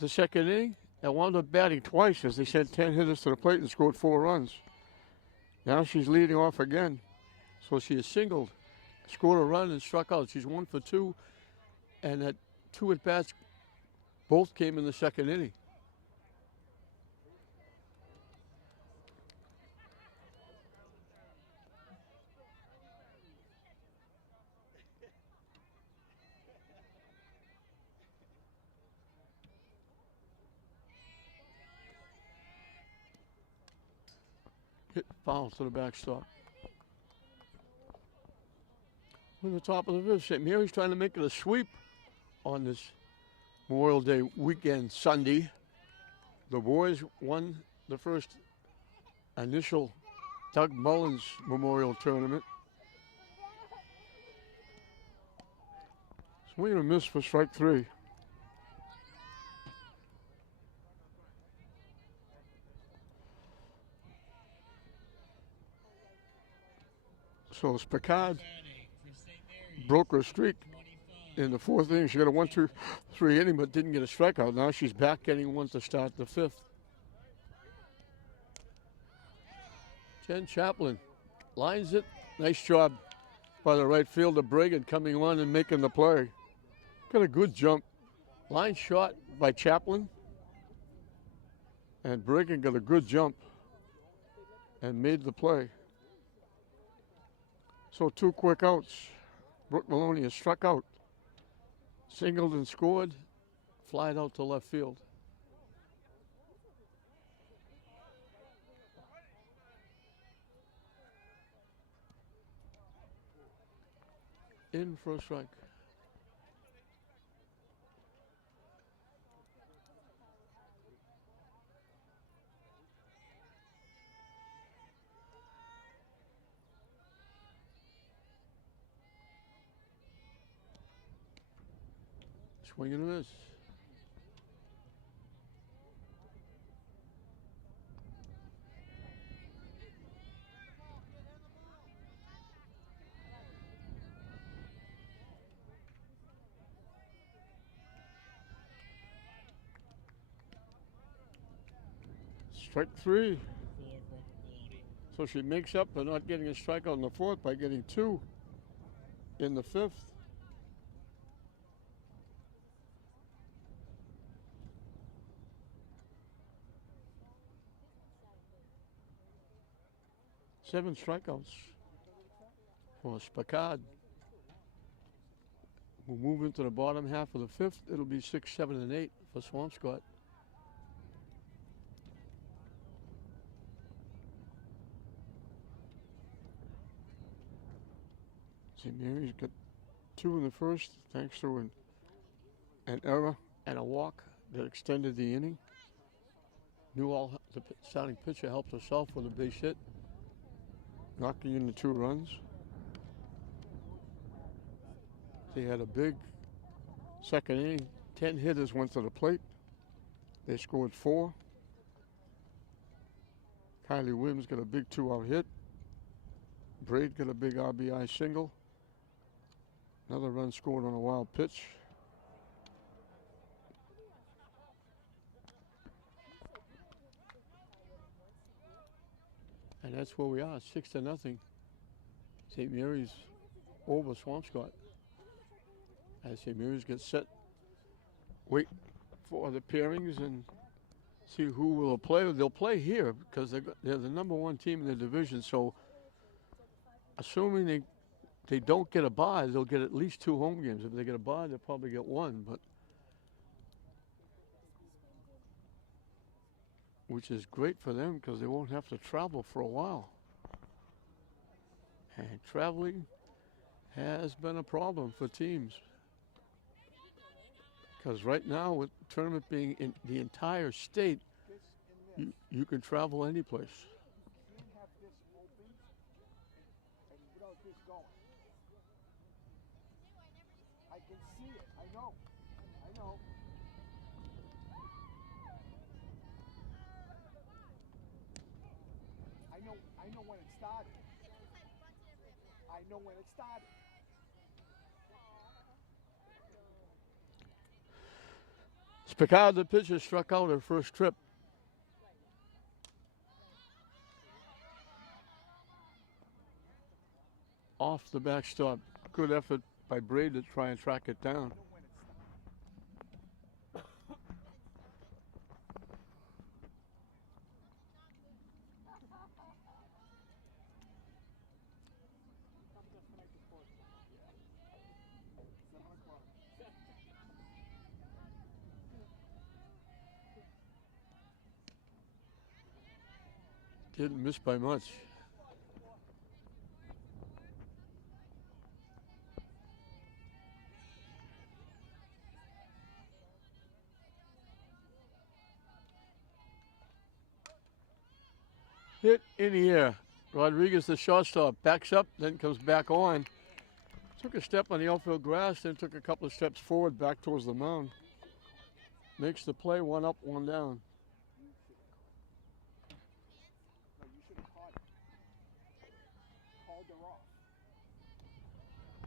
the second inning and wound up batting twice as they sent 10 hitters to the plate and scored 4 runs. Now she's leading off again. So she has singled, scored a run, and struck out. She's 1 for 2, and that 2 at-bats both came in the second inning. Hit foul to the backstop. We're the top of the 5th. St. Mary's trying to make it a sweep on this Memorial Day weekend Sunday. The boys won the first initial Doug Mullins Memorial Tournament. Swing and a miss for strike 3. So Spicard Batting for St. Mary's, broke her streak 25. in the 4th inning. She got a 1-2-3 inning, but didn't get a strikeout. Now she's back getting one to start the 5th. Jen Chaplin lines it. Nice job by the right fielder Brigham coming on and making the play. Got a good jump. Line shot by Chaplin. And Brigham got a good jump and made the play. So 2 quick outs. Brooke Maloney has struck out. Singled and scored. Flied out to left field. In for a strike. Swing and a miss. Strike 3. 4 for Maloney. So she makes up for not getting a strikeout in the 4th by getting 2 in the 5th. 7 strikeouts for Swampscott. We'll move into the bottom half of the 5th. It'll be 6, 7, and 8 for Swampscott. St. Mary's got 2 in the first, thanks to an error and a walk that extended the inning. Newell, the starting pitcher, helped herself with a base hit, knocking in the 2 runs. They had a big second inning. 10 hitters went to the plate. They scored 4. Kylie Williams got a big 2-out hit. Braid got a big RBI single. Another run scored on a wild pitch. And that's where we are, 6-0. St. Mary's over Swampscott. As St. Mary's gets set, wait for the pairings and see who will play. They'll play here because they're the number 1 team in the division. So, assuming they don't get a bye, they'll get at least 2 home games. If they get a bye, they'll probably get 1. But which is great for them because they won't have to travel for a while. And traveling has been a problem for teams. Because right now, with the tournament being in the entire state, you can travel any place. You can't have this open and without this going. I can see it. I know. I know. I know when it started. I know when it started. Swampscott, the pitcher, struck out her first trip. Off the backstop. Good effort by Braid to try and track it down. Didn't miss by much. Hit in the air. Rodriguez, the shortstop, backs up, then comes back on. Took a step on the outfield grass, then took a couple of steps forward back towards the mound. Makes the play, 1 up, 1 down. No, you should have caught it. Called her off.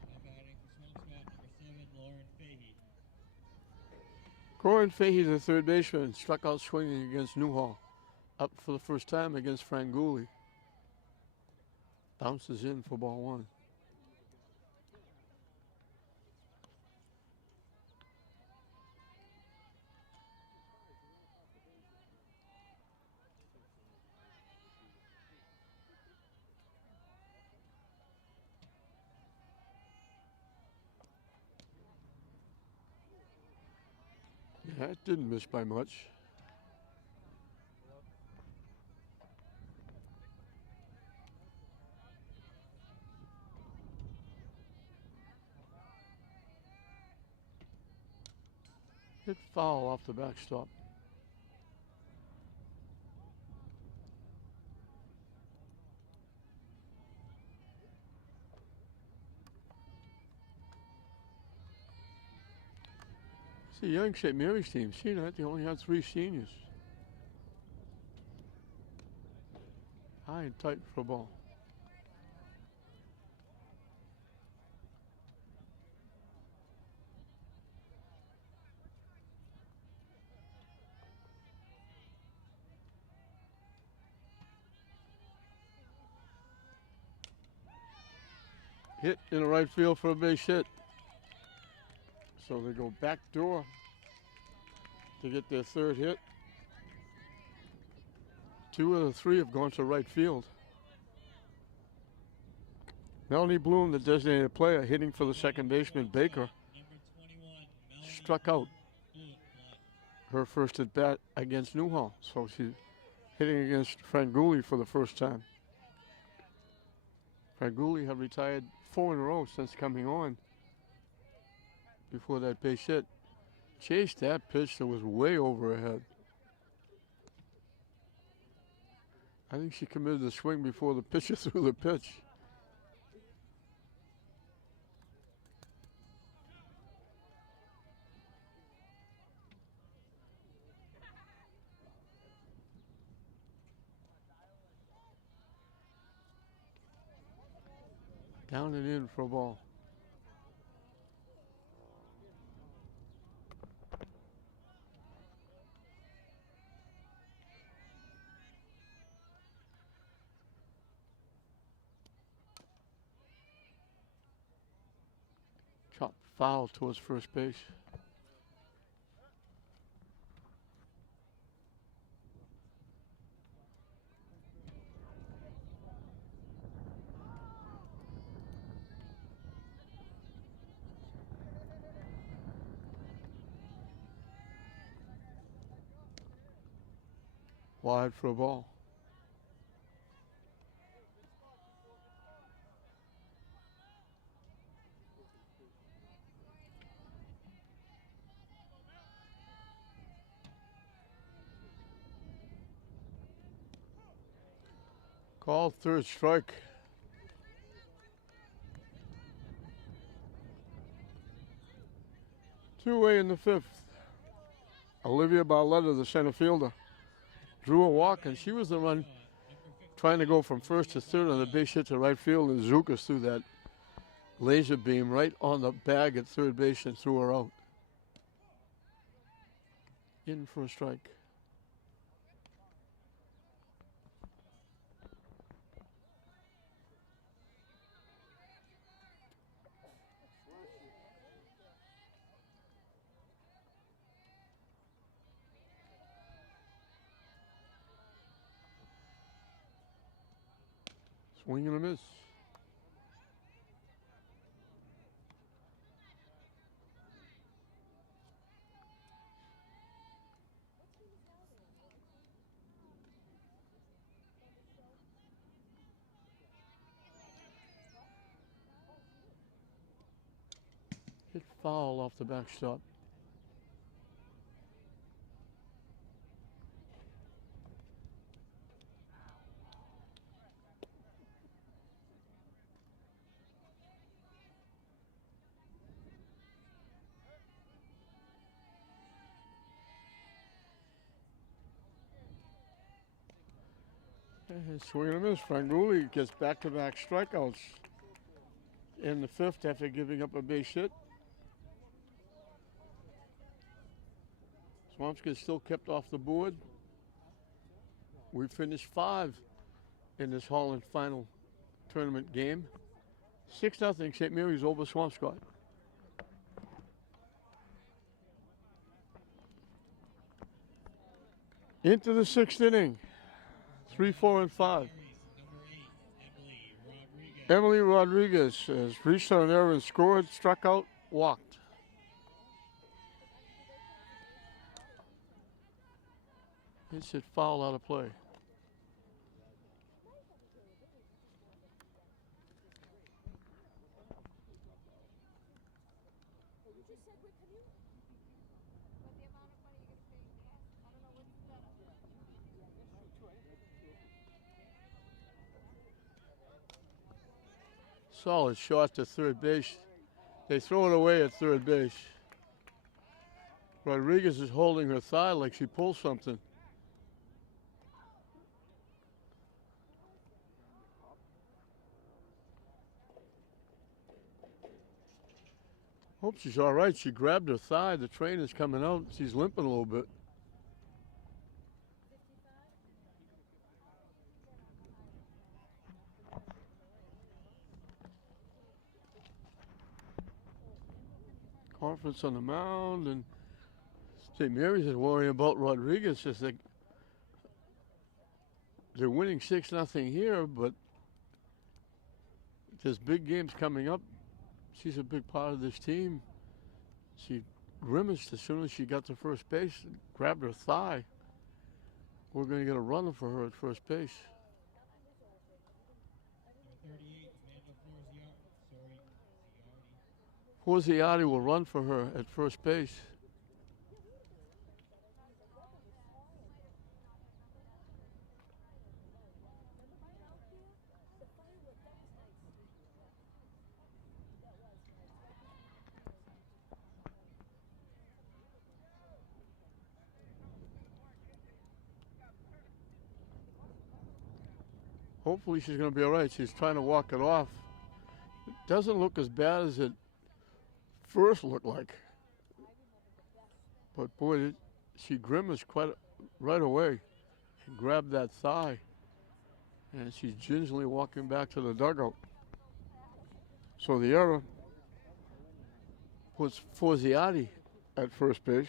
Now batting for Swampscott, number 7, Lauren Fahey. Corin Fahey, the third baseman, struck out swinging against Newhall. Up for the first time against Franguli. Bounces in for ball 1. Yeah, it didn't miss by much. Hit foul off the backstop. It's a young St. Mary's team. See that? They only had 3 seniors. High and tight for a ball. Hit in the right field for a base hit. So they go back door to get their 3rd hit. 2 of the 3 have gone to right field. Melanie Bloom, the designated player, hitting for the second baseman, Baker, Number 21, Melanie struck out Bloom. her first at bat against Newhall. So she's hitting against Franguli for the first time. Franguli had retired 4 in a row since coming on before that base hit. Chased that pitch that was way over her head. I think she committed the swing before the pitcher threw the pitch. Down and in for a ball. Chop foul towards first base. Wide for a ball. Called third strike. Two-way in the fifth. Olivia Barletta, the center fielder, drew a walk, and she was the one trying to go from first to third on the base hit to right field, and Zukas threw that laser beam right on the bag at third base and threw her out. In for a strike. Swing and a miss. Hit foul off the backstop. And swing and a miss. Franguli gets back-to-back strikeouts in the fifth after giving up a base hit. Swampscott still kept off the board. We finished 5 in this Holland final tournament game. 6-0 St. Mary's over Swampscott. Into the 6th inning. 3, 4, and 5. Number 8, Emily Rodriguez. Emily Rodriguez has reached on an error and scored, struck out, walked. It's hit foul out of play. Solid shot to third base. They throw it away at third base. Rodriguez is holding her thigh like she pulled something. Hope she's all right. She grabbed her thigh. The train is coming out. She's limping a little bit. Conference on the mound, and St. Mary's is worrying about Rodriguez as they're winning 6-0 here, but there's big games coming up. She's a big part of this team. She grimaced as soon as she got to first base and grabbed her thigh. We're going to get a runner for her at first base. Number 38, Amanda Forziati will run for her at first base. Hopefully she's going to be all right. She's trying to walk it off. It doesn't look as bad as it first looked like. But boy, she grimaced right away and grabbed that thigh. And she's gingerly walking back to the dugout. So the error puts Forziati at first base.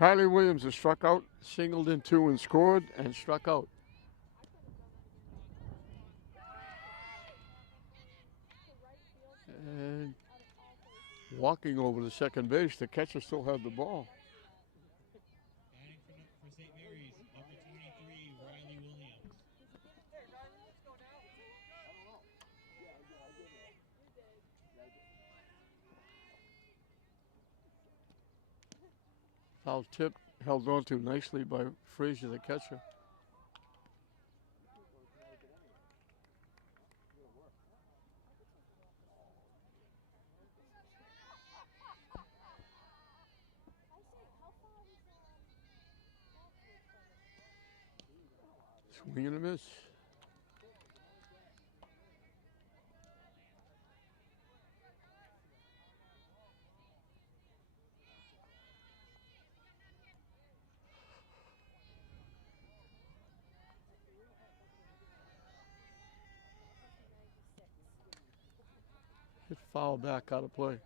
Kylie Williams has struck out, singled in 2 and scored, and struck out. And walking over to second base, the catcher still had the ball. batting for St. Mary's, number 23, Riley Williams. Foul tip held on to nicely by Frazier, the catcher. Swing and a miss. Hit foul back out of play.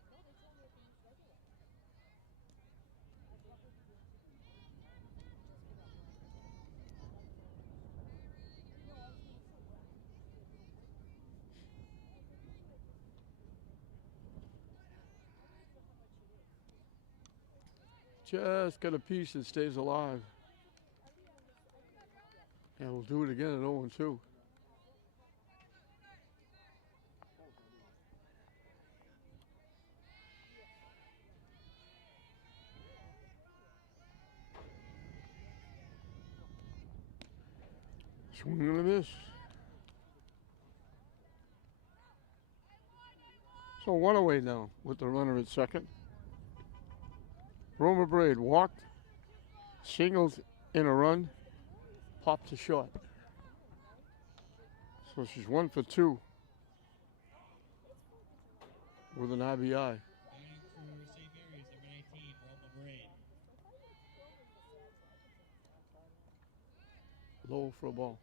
Just got a piece and stays alive. And we'll do it again at 0-2. Swing and a miss. So 1 away now with the runner at second. Roma Braid walked, singled in a run, popped to short. So she's 1 for 2 with an RBI. Batting for St. Mary's, number 19, Roma Braid. Low for a ball.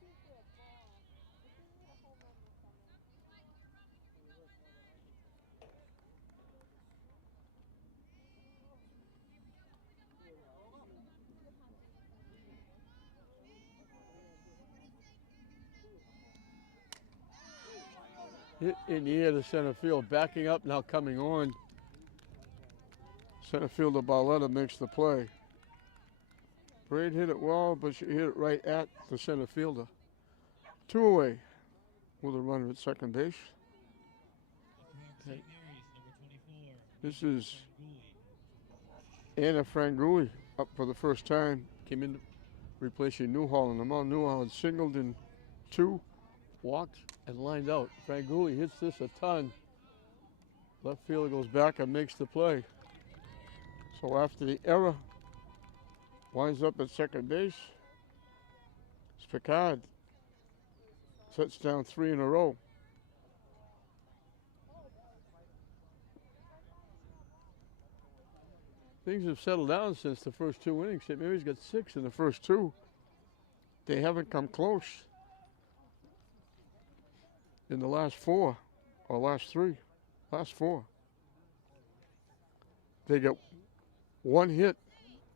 Hit in the air to center field, backing up, now coming on. Center fielder Barletta makes the play. Braid hit it well, but she hit it right at the center fielder. 2 away with a runner at second base. St. Mary's, number 24. This is Guli. Anna Franguli up for the first time. Came in replacing New Holland. Among New Holland singled in 2, walked and lined out. Franguli hits this a ton. Left fielder goes back and makes the play. So after the error, winds up at second base. Spicard sets down 3 in a row. Things have settled down since the first 2 innings. St. Mary's got 6 in the first 2. They haven't come close in the last 4 or last 3. Last 4. They get 1 hit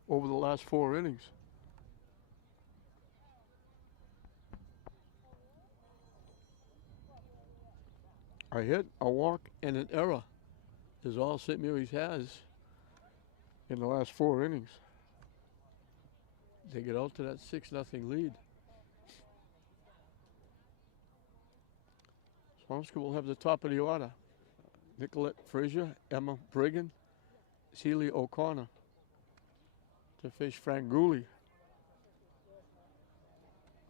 over the last 4 innings. A hit, a walk, and an error is all St. Mary's has in the last 4 innings. They get out to that 6-0 lead. Swampscott will have the top of the order. Nicolette Frazier, Emma Brigham, Celia O'Connor to face Franguli,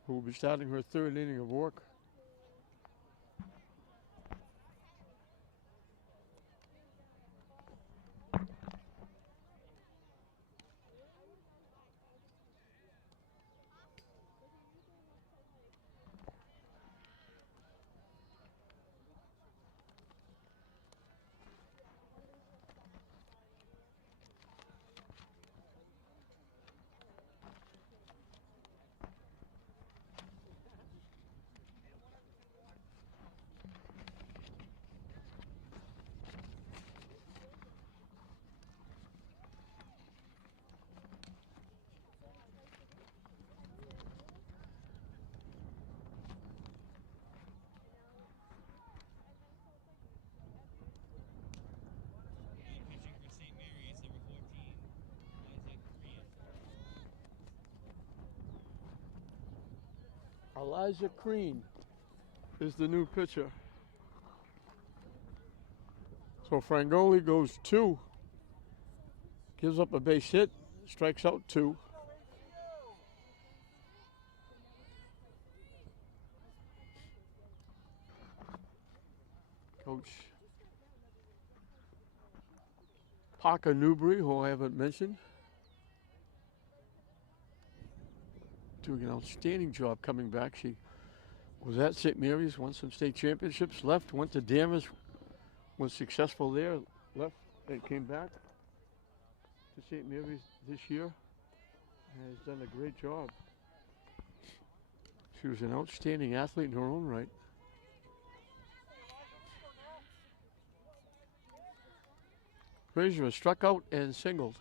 who will be starting her 3rd inning of work. Pitching for St. Mary's, number 14, Elijah Crean is the new pitcher. So Frangoli goes 2, gives up a base hit, strikes out 2. Coach Parker Newbury, who I haven't mentioned, doing an outstanding job coming back. She was at St. Mary's, won some state championships, left, went to Danvers, was successful there, left, and came back to St. Mary's this year, and has done a great job. She was an outstanding athlete in her own right. Frazier was struck out and singled.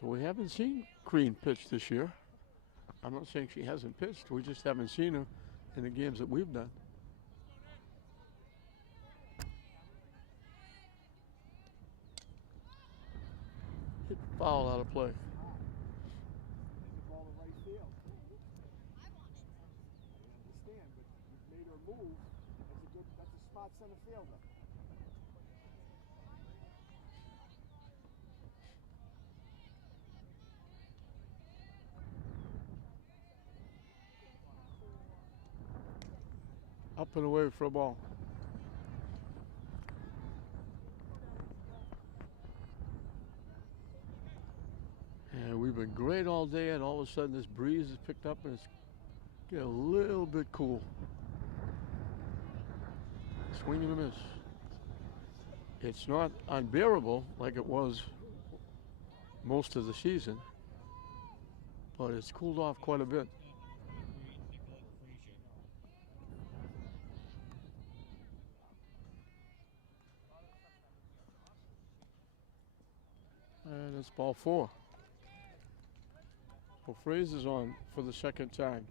So we haven't seen Crean pitch this year. I'm not saying she hasn't pitched. We just haven't seen her in the games that we've done. Hit foul out of play. The ball to right field. I understand, but you've made her move. That's a spot center fielder. Up and away for a ball. And we've been great all day, and all of a sudden this breeze has picked up and it's getting a little bit cool. Swing and a miss. It's not unbearable like it was most of the season, but it's cooled off quite a bit. And it's ball 4. Well, Frazier's on for the 2nd time.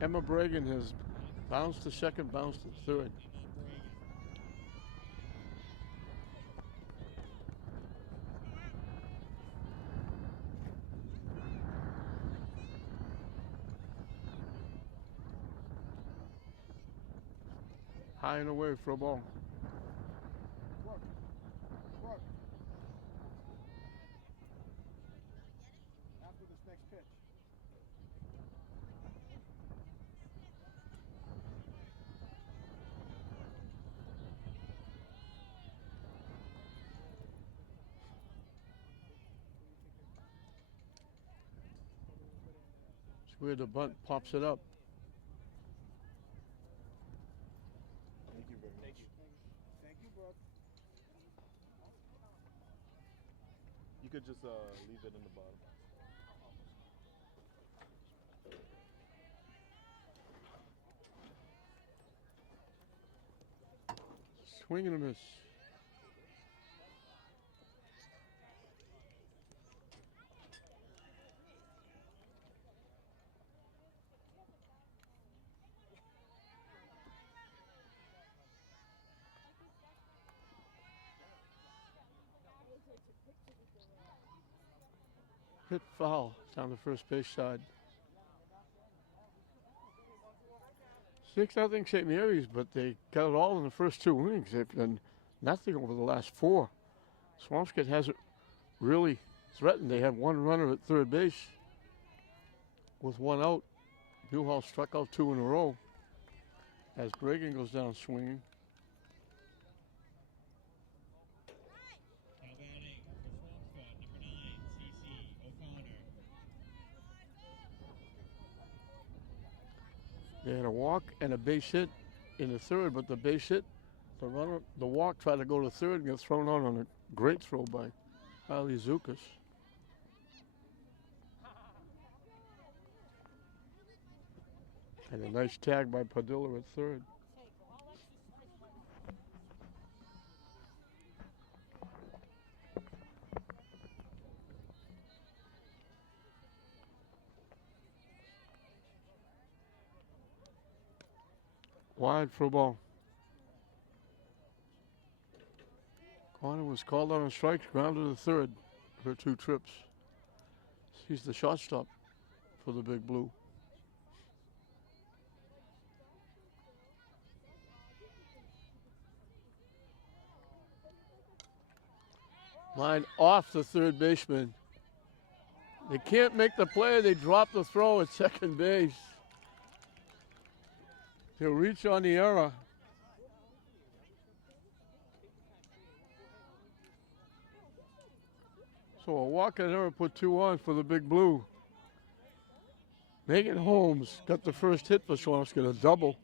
Emma Bragan has bounced to 2nd, bounced to 3rd. High and away for a ball. Work. Work. After this next pitch. It's where the bunt pops it up. Thank you very much. Thank you, Brooke. You could just leave it in the bottom. Swing and a miss. Hit foul down the first base side. 6-0 St. Mary's, but they got it all in the first 2 innings. They've done nothing over the last 4. Swampscott hasn't really threatened. They had 1 runner at third base with 1 out. Newhall struck out 2 in a row as Bregan goes down swinging. Now batting for Swampscott, number 9, CC O'Connor. They had a walk and a base hit in the third, but the base hit, the walk tried to go to third and got thrown out on a great throw by Ali Zukas. And a nice tag by Padilla at third. Wide for a ball. Connor was called out on strikes, grounded to third for 2 trips. He's the shortstop for the Big Blue. Line off the third baseman. They can't make the play. They drop the throw at second base. He'll reach on the error. So a walk and error put 2 on for the Big Blue. Megan Holmes got the first hit for Swampscott, a double.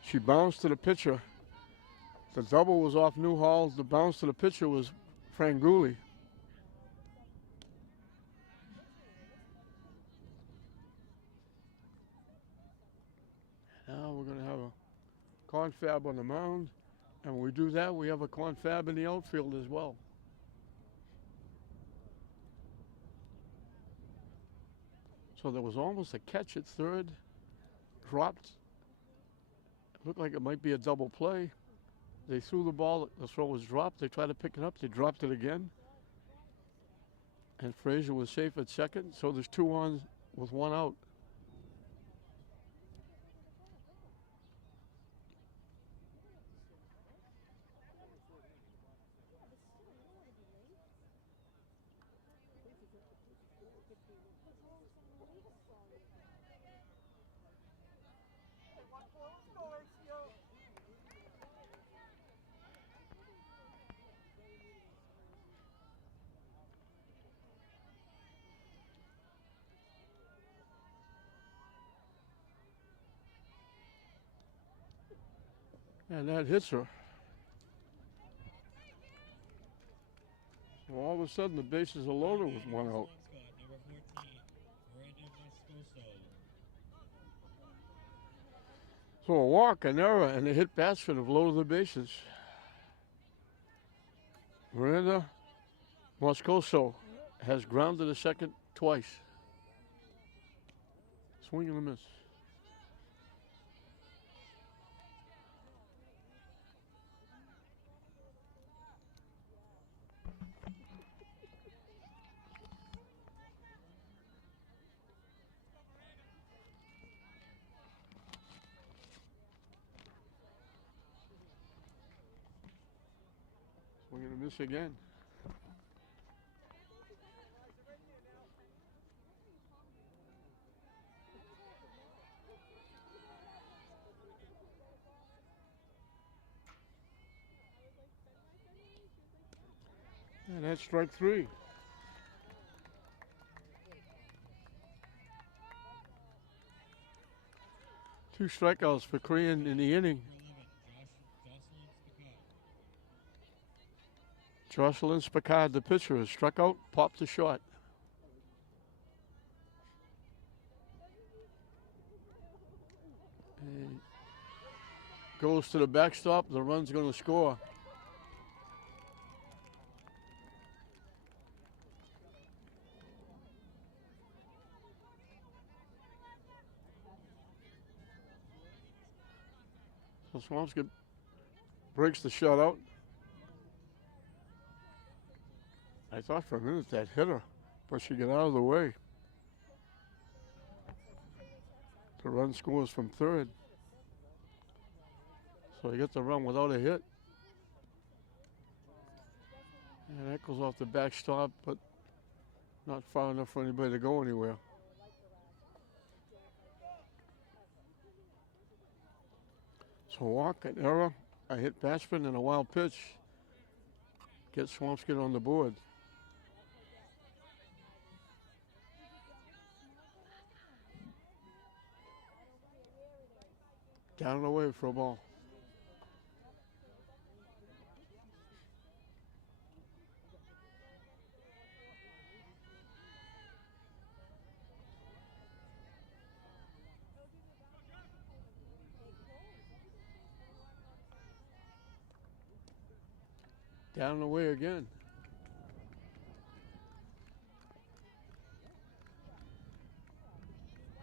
She bounced to the pitcher. The double was off Newhall. The bounce to the pitcher was Franguli. Now we're going to have a confab on the mound. And when we do that, we have a confab in the outfield as well. So there was almost a catch at third. Dropped. It looked like it might be a double play. They threw the ball. The throw was dropped. They tried to pick it up. They dropped it again. And Frazier was safe at second. So there's 2 on with 1 out. And that hits her. So all of a sudden the bases are loaded with 1 out. So a walk, an error, and a hit basket have loaded the bases. Miranda Moscoso has grounded a second twice. Swing and a miss. Swing and a miss again. And that's strike 3. Two strikeouts for Korean in the inning. Jocelyn Spicard, the pitcher, has struck out, popped the shot. And goes to the backstop. The run's going to score. So Swampscott breaks the shutout. I thought for a minute that hit her, but she got out of the way. The run scores from third. So he gets the run without a hit. And that goes off the backstop, but not far enough for anybody to go anywhere. So walk, an error, a hit batsman, and a wild pitch. Get Swampscott on the board. Down and away for a ball. Down and away again.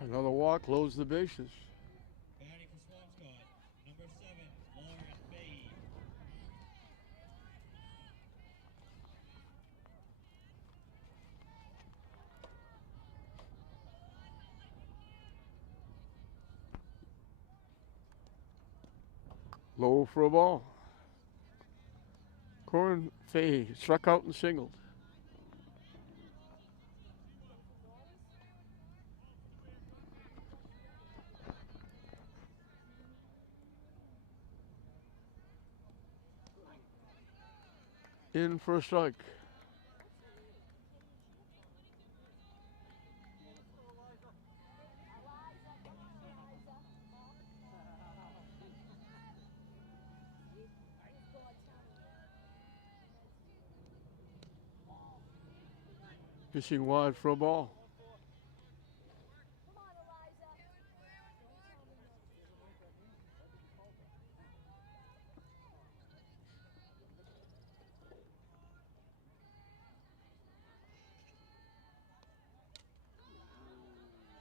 Another walk, loads the bases. Batting for Swampscott, number 7, Lauren Fahey. Low for a ball. Corin Fahey struck out and singled. In for a strike. Fishing wide for a ball.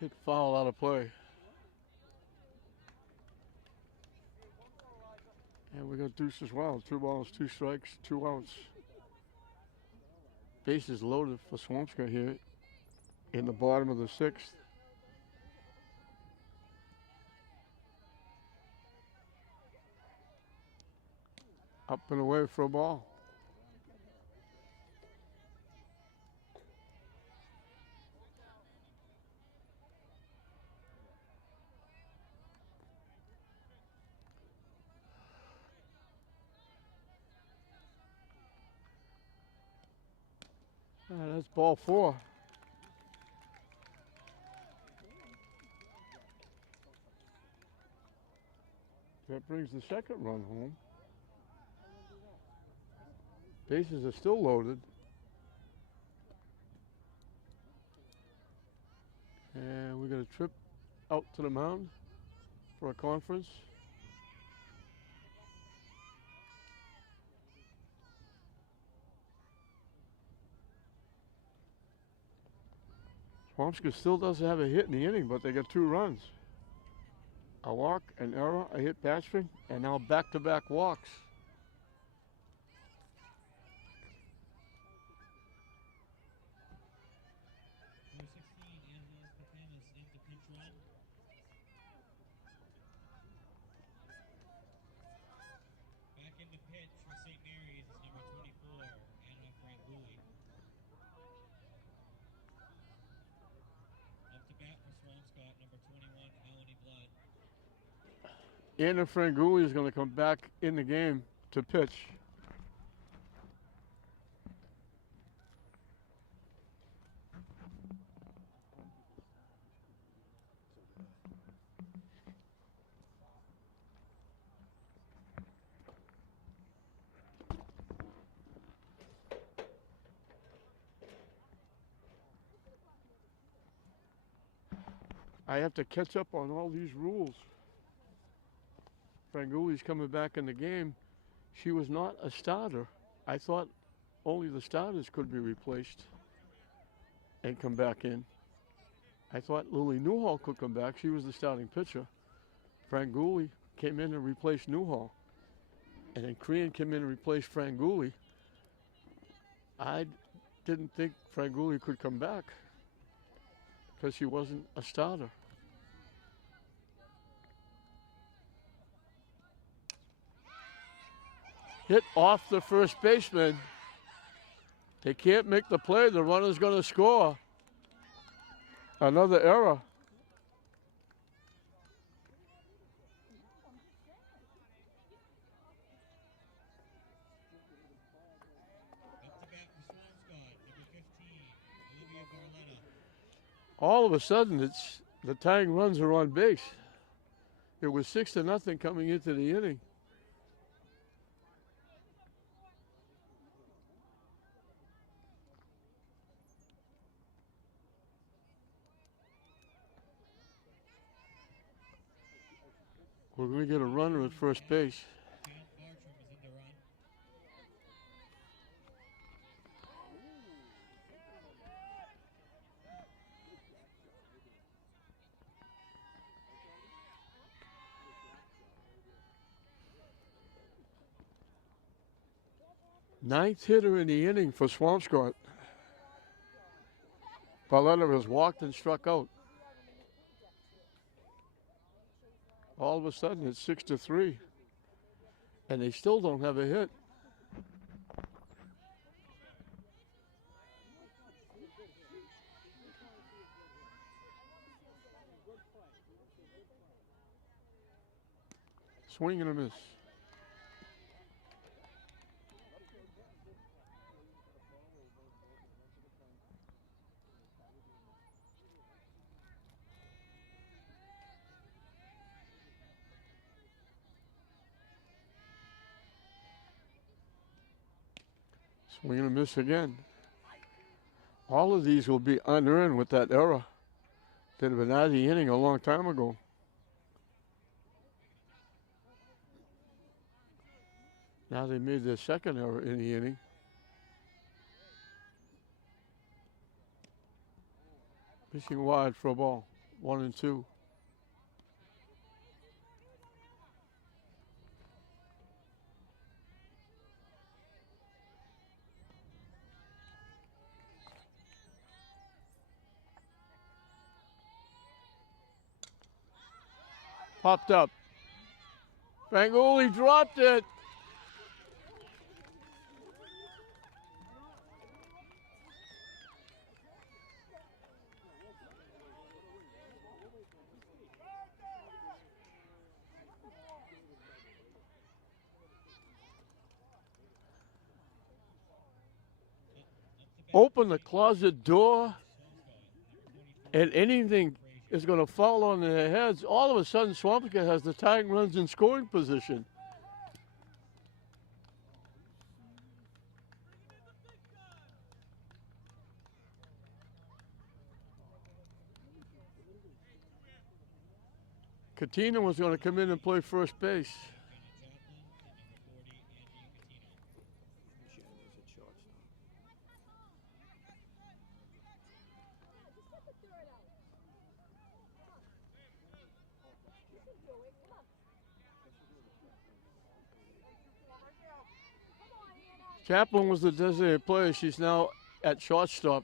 Hit foul out of play. And we got deuce as well. 2 balls, 2 strikes, 2 outs. Bases loaded for Swampscott here in the bottom of the 6th. Up and away for a ball. That's ball 4. That brings the second run home. Bases are still loaded. And we got a trip out to the mound for a conference. Swampscott still doesn't have a hit in the inning, but they got 2 runs. A walk, an error, a hit batsman, and now back-to-back walks. Number 16, Angela Papanis into pinch run. Back into pitch for St. Mary's is number 24, Anna Franguli. Up to bat for Swampscott, number 21, Melanie Blood. Anna Franguli is going to come back in the game to pitch. I have to catch up on all these rules. Franguli's coming back in the game. She was not a starter. I thought only the starters could be replaced and come back in. I thought Lily Newhall could come back. She was the starting pitcher. Franguli came in and replaced Newhall. And then Crean came in and replaced Franguli. I didn't think Franguli could come back because she wasn't a starter. Hit off the first baseman. They can't make the play. The runner's going to score. Another error. Up to bat for Swampscott, number 15, Olivia Barletta. All of a sudden, it's the tying runs are on base. It was 6-0 coming into the inning. We're going to get a runner at first base. Count Bartram is in the run. Ninth hitter in the inning for Swampscott. Barletta has walked and struck out. All of a sudden, it's 6-3. And they still don't have a hit. Swing and a miss. Swing and a miss again. All of these will be unearned with that error. They'd have been out of the inning a long time ago. Now they made their second error in the inning. Pitching wide for a ball. 1-2. Popped up. Franguli dropped it. Open the closet door and anything is going to fall on their heads. All of a sudden, Swampscott has the tying runs in scoring position. Katina was going to come in and play first base. Chaplin was the designated player. She's now at shortstop.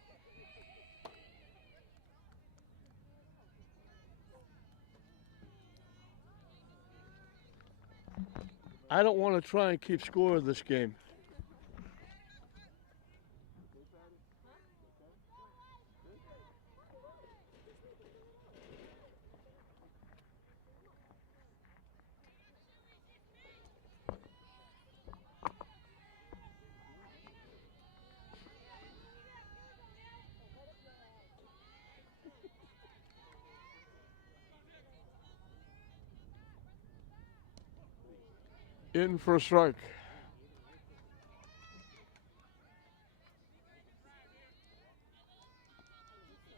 I don't want to try and keep score of this game. In for a strike.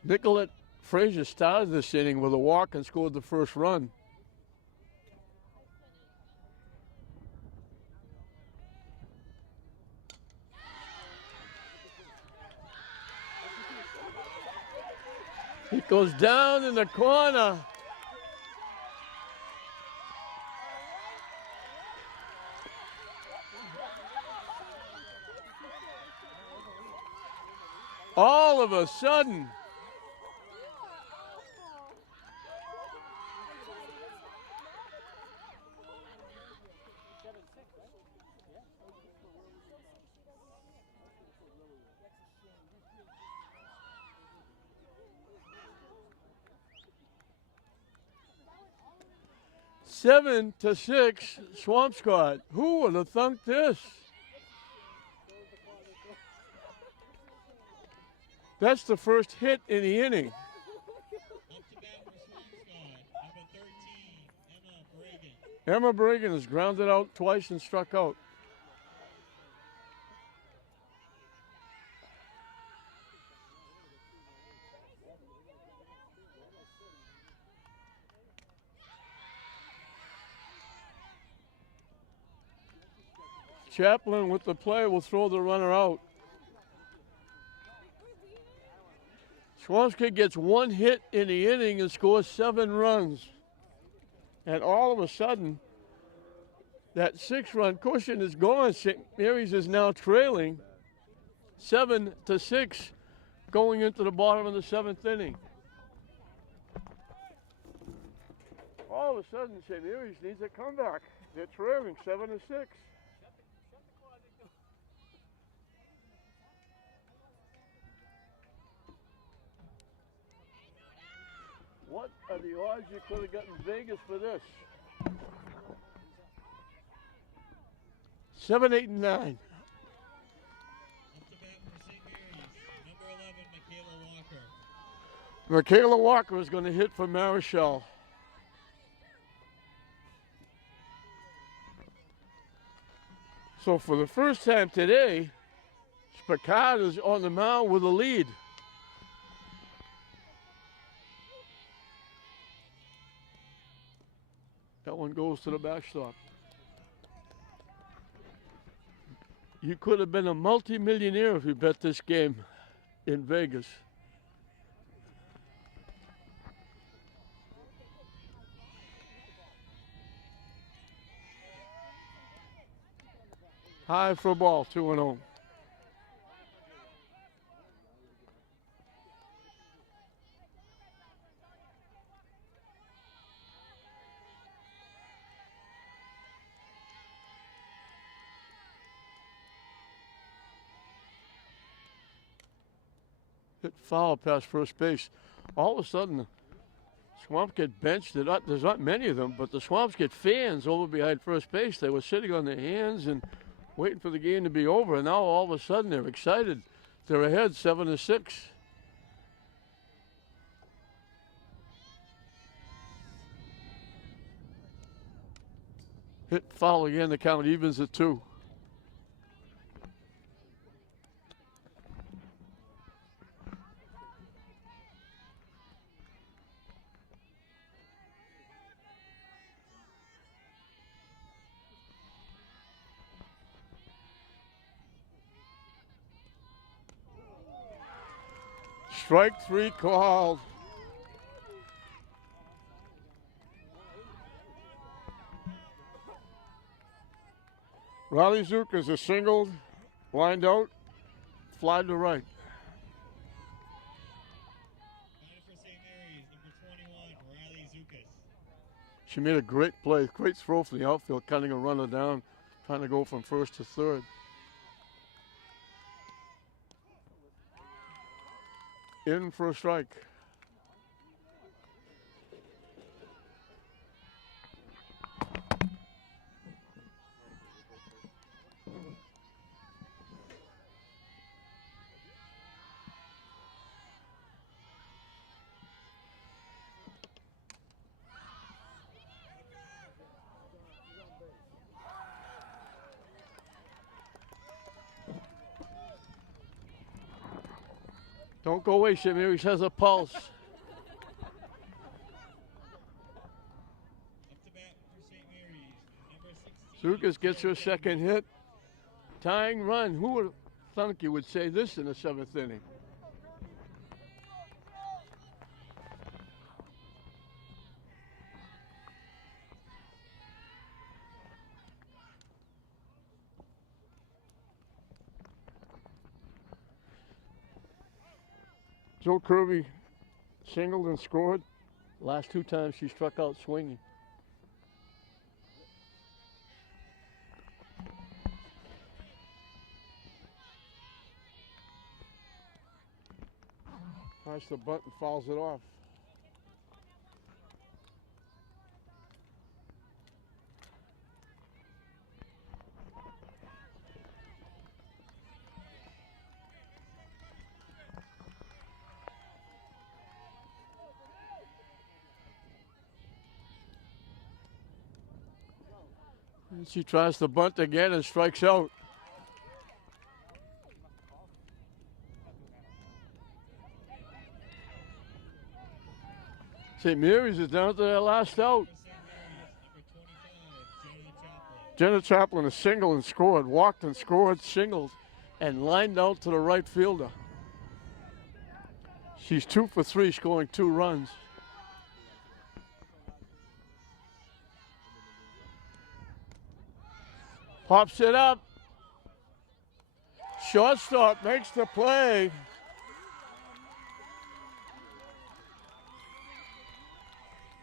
Nicolette Frazier started this inning with a walk and scored the first run. It goes down in the corner. All of a sudden, Seven to 6, Swampscott. Who would have thunk this? That's the first hit in the inning. Up to bat for Swampscott, number 13, Emma Bragan. Emma Bragan has grounded out twice and struck out. Chaplin with the play will throw the runner out. Swampscott gets one hit in the inning and scores 7 runs. And all of a sudden, that 6-run cushion is gone. St. Mary's is now trailing 7 to 6 going into the bottom of the 7th inning. All of a sudden, St. Mary's needs a comeback. They're trailing 7 to 6. What are the odds you could have gotten Vegas for this? 7, 8, and 9. Up to bat for St. Mary's, number 11, Michaela Walker. Michaela Walker is going to hit for Marichal. So for the first time today, Spicard is on the mound with a lead. That one goes to the backstop. You could have been a multi-millionaire if you bet this game in Vegas. High for a ball, 2-0. Hit foul past first base. All of a sudden, the Swampscott bench, there's not many of them, but the Swampscott fans over behind first base, they were sitting on their hands and waiting for the game to be over. And now all of a sudden they're excited. They're ahead 7 to 6. Hit foul again, the count evens at 2. Strike 3 called. Riley Zukas is singled, lined out, fly to right. Batter for St. Mary's, number 21, Riley Zukas. She made a great play, great throw from the outfield, cutting a runner down, trying to go from first to third. In for a strike. Don't go away, St. Mary's has a pulse. Up to bat for St. Mary's, number 16. Zukas gets her second hit. Tying run. Who would have thunk you would say this in the 7th inning? Joe Kirby singled and scored. Last two times she struck out swinging. Tries the bunt and fouls it off. And she tries the bunt again and strikes out. St. Mary's is down to their last out. Jenna Chaplin a single and scored, walked and scored, singled, and lined out to the right fielder. She's 2 for 3, scoring 2 runs. Pops it up. Shortstop makes the play.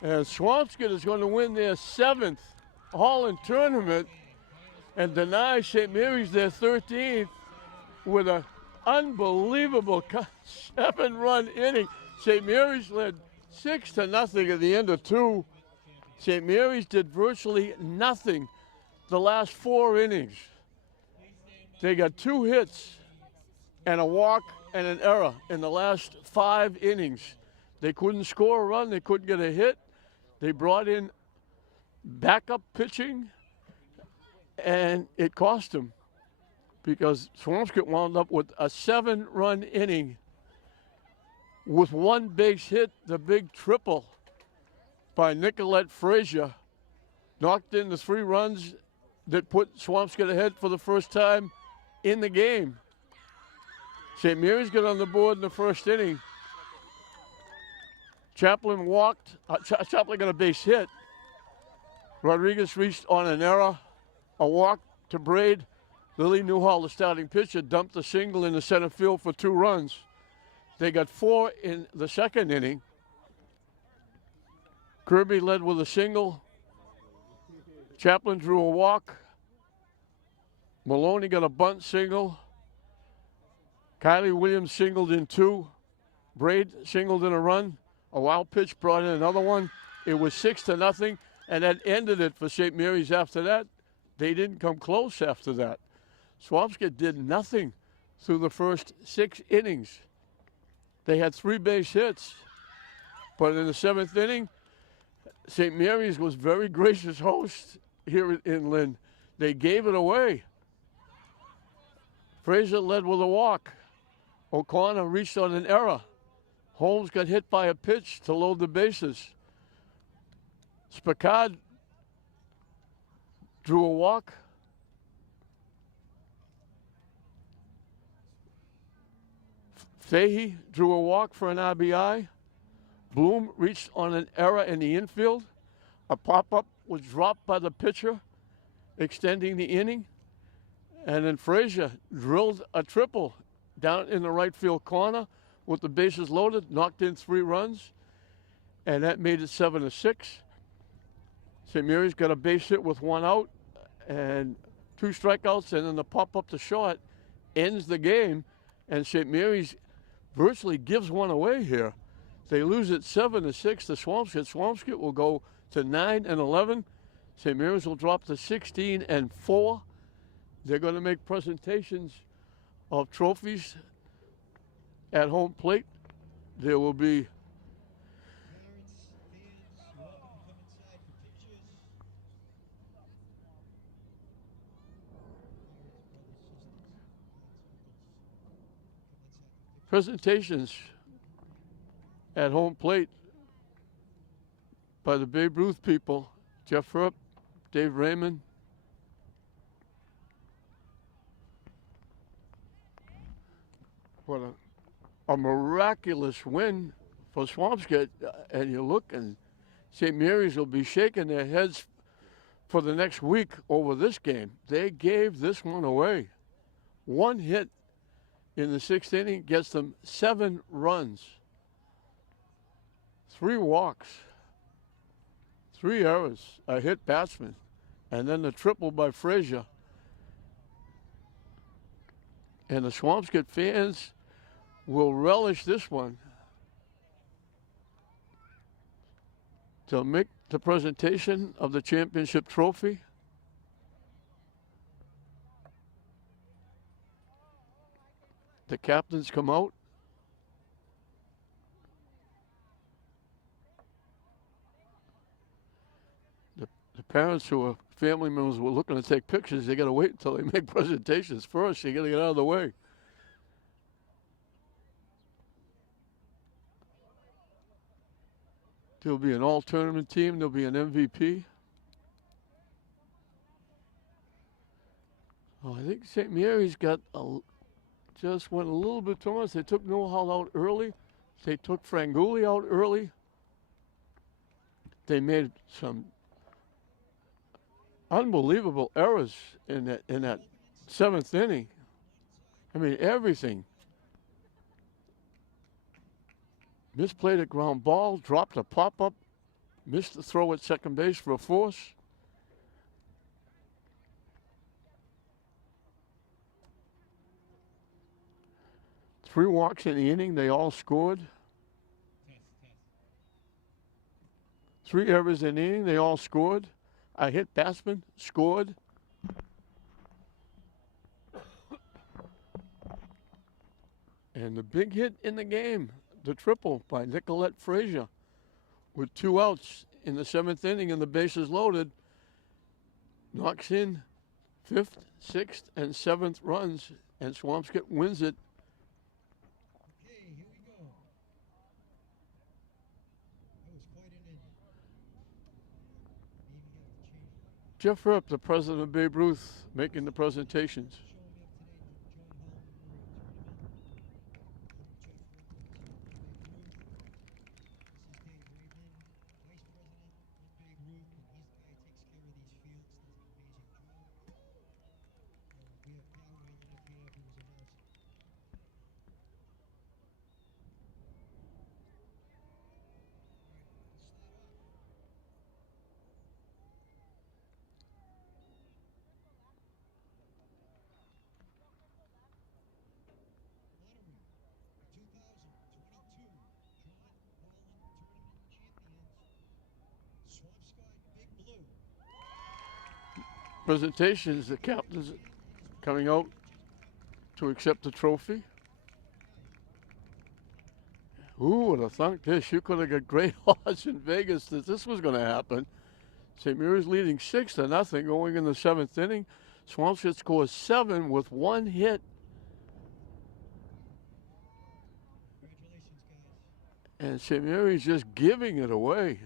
And Swampscott is going to win their 7th Holland tournament and deny St. Mary's their 13th with an unbelievable 7-run inning. St. Mary's led 6-0 at the end of 2. St. Mary's did virtually nothing the last 4 innings. They got 2 hits and a walk and an error in the last 5 innings. They couldn't score a run. They couldn't get a hit. They brought in backup pitching, and it cost them because Swampscott wound up with a 7-run inning with 1 base hit, the big triple by Nicolette Frazier. Knocked in the 3 runs that put Swampscott ahead for the first time in the game. St. Mary's got on the board in the first inning. Chaplin walked. Chaplin got a base hit. Rodriguez reached on an error. A walk to Braid. Lily Newhall, the starting pitcher, dumped a single in the center field for 2 runs. They got 4 in the second inning. Kirby led with a single. Chaplin drew a walk. Maloney got a bunt single. Kylie Williams singled in 2. Braid singled in a run. A wild pitch brought in another one. It was 6-0, and that ended it for St. Mary's after that. They didn't come close after that. Swampscott did nothing through the first 6 innings. They had 3 base hits. But in the 7th inning, St. Mary's was very gracious host here in Lynn. They gave it away. Frazier led with a walk. O'Connor reached on an error. Holmes got hit by a pitch to load the bases. Spicard drew a walk. Fahey drew a walk for an RBI. Bloom reached on an error in the infield. A pop-up was dropped by the pitcher, extending the inning. And then Frazier drilled a triple down in the right field corner with the bases loaded, knocked in 3 runs, and that made it 7-6. St. Mary's got a base hit with 1 out and 2 strikeouts, and then the pop-up to short ends the game, and St. Mary's virtually gives one away here. They lose it 7-6 to Swampscott. Swampscott will go to 9-11. St. Mary's will drop to 16-4. They're going to make presentations of trophies at home plate. There will be presentations at home plate by the Babe Ruth people, Jeff Rupp, Dave Raymond. What a miraculous win for Swampscott. And you look, and St. Mary's will be shaking their heads for the next week over this game. They gave this one away. 1 hit in the 6th inning, gets them 7 runs, 3 walks, 3 errors, a hit batsman, and then the triple by Frazier. And the Swampscott fans will relish this one. To make the presentation of the championship trophy. The captains come out. The parents who are family members were looking to take pictures. They got to wait until they make presentations first. You got to get out of the way. There'll be an all-tournament team. There'll be an MVP. Oh, I think St. Mary's just went a little bit too much. They took Newhall out early. They took Franguli out early. They made some unbelievable errors in that 7th inning. I mean, everything. Misplayed a ground ball, dropped a pop-up, missed the throw at second base for a force. Three walks in the inning, they all scored. 3 errors in the inning, they all scored. A hit batsman scored. And the big hit in the game, the triple by Nicolette Frazier, with 2 outs in the 7th inning and the bases loaded, knocks in 5th, 6th, and 7th runs, and Swampscott wins it. Okay, here we go. That was quite an inning. Maybe have to change it. Jeff Earp, the president of Babe Ruth, making the presentations. Showing up today to the John Holland Memorial Presentations, the captains coming out to accept the trophy. Who would have thunk this? You could have got great odds in Vegas that this was going to happen. St. Mary's leading 6-0 going in the 7th inning. Swampscott scores 7 with 1 hit. And St. Mary's just giving it away.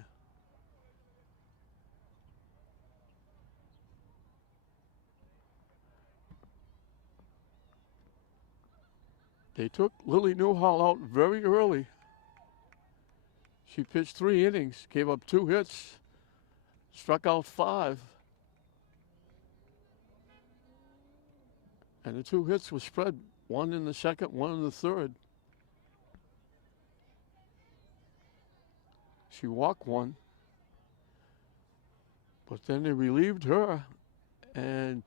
They took Lily Newhall out very early. She pitched 3 innings, gave up 2 hits, struck out 5. And the 2 hits were spread, 1 in the 2nd, 1 in the 3rd. She walked 1. But then they relieved her, and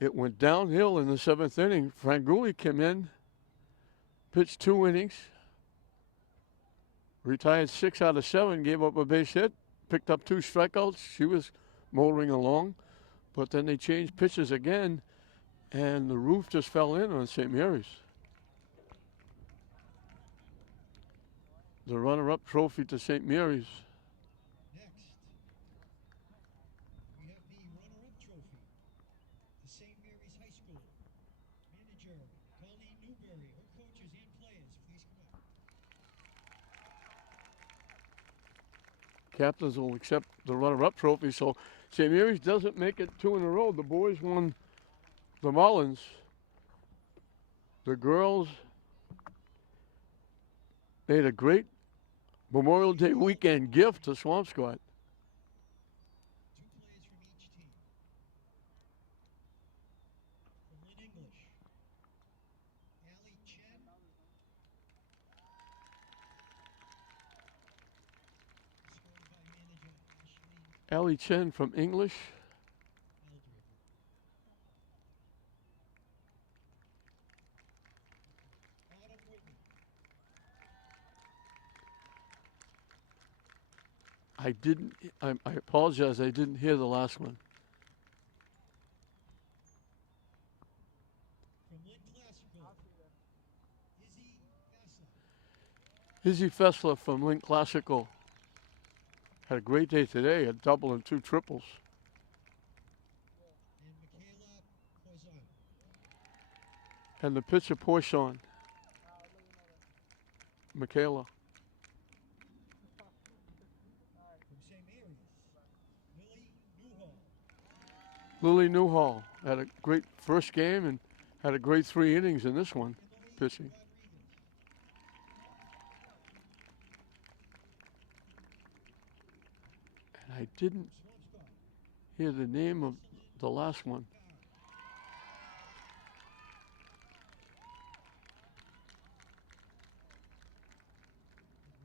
it went downhill in the 7th inning. Franguli came in, pitched 2 innings, retired 6 out of 7, gave up a base hit, picked up 2 strikeouts. She was motoring along, but then they changed pitches again, and the roof just fell in on St. Mary's. The runner-up trophy to St. Mary's. Next, we have the runner-up trophy to St. Mary's High School. Manager Colleen Newberry, her coaches and players, please come up. Captains will accept the runner-up trophy, so St. Mary's doesn't make it 2 in a row. The boys won the Mullins. The girls made a great Memorial Day weekend gift to Swampscott. 2 players from each team. From Lynn English, Allie Ellie Chen from English. Eldred. Autumn Whitney. I apologize, I didn't hear the last one. From Lynn Classical. Izzy Fessler. Izzy Fessler from Link Classical. Had a great day today, a double and 2 triples. And Michaela Poisson. And the pitcher Poisson. Michaela. From St. Mary's. Lily Newhall. Lily Newhall had a great first game and had a great 3 innings in this one, Emily pitching. Rodriguez. And I didn't Swampscott. hear the name of the last one.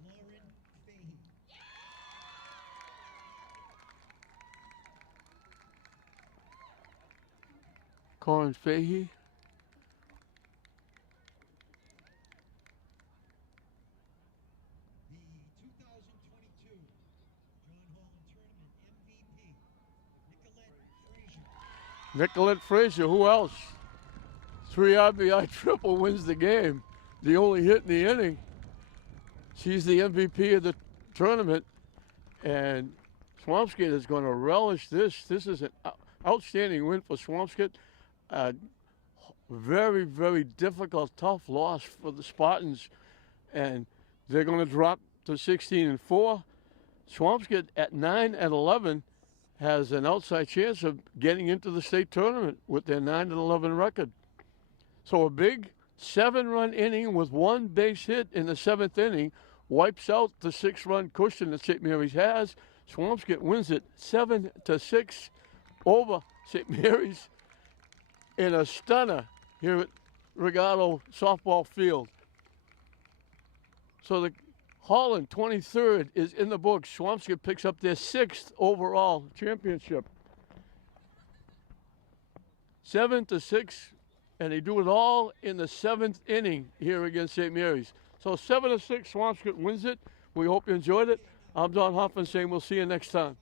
Lauren Fahey. Corin Fahey. The 2022 John Holland Tournament MVP, Nicolette Frazier. Nicolette Frazier, who else? 3 RBI triple wins the game. The only hit in the inning. She's the MVP of the tournament. And Swampscott is going to relish this. This is an outstanding win for Swampscott. Very, very difficult, tough loss for the Spartans. And they're going to drop to 16-4. Swampscott at 9-11 has an outside chance of getting into the state tournament with their 9-11 record. So a big 7-run inning with 1 base hit in the 7th inning wipes out the 6-run cushion that St. Mary's has. Swampscott wins it 7-6 over St. Mary's in a stunner here at Regato Softball Field. So the Holland 23rd is in the books. Swampscott picks up their 6th overall championship. 7-6, and they do it all in the 7th inning here against St. Mary's. So 7-6, Swampscott wins it. We hope you enjoyed it. I'm Don Hoffman saying we'll see you next time.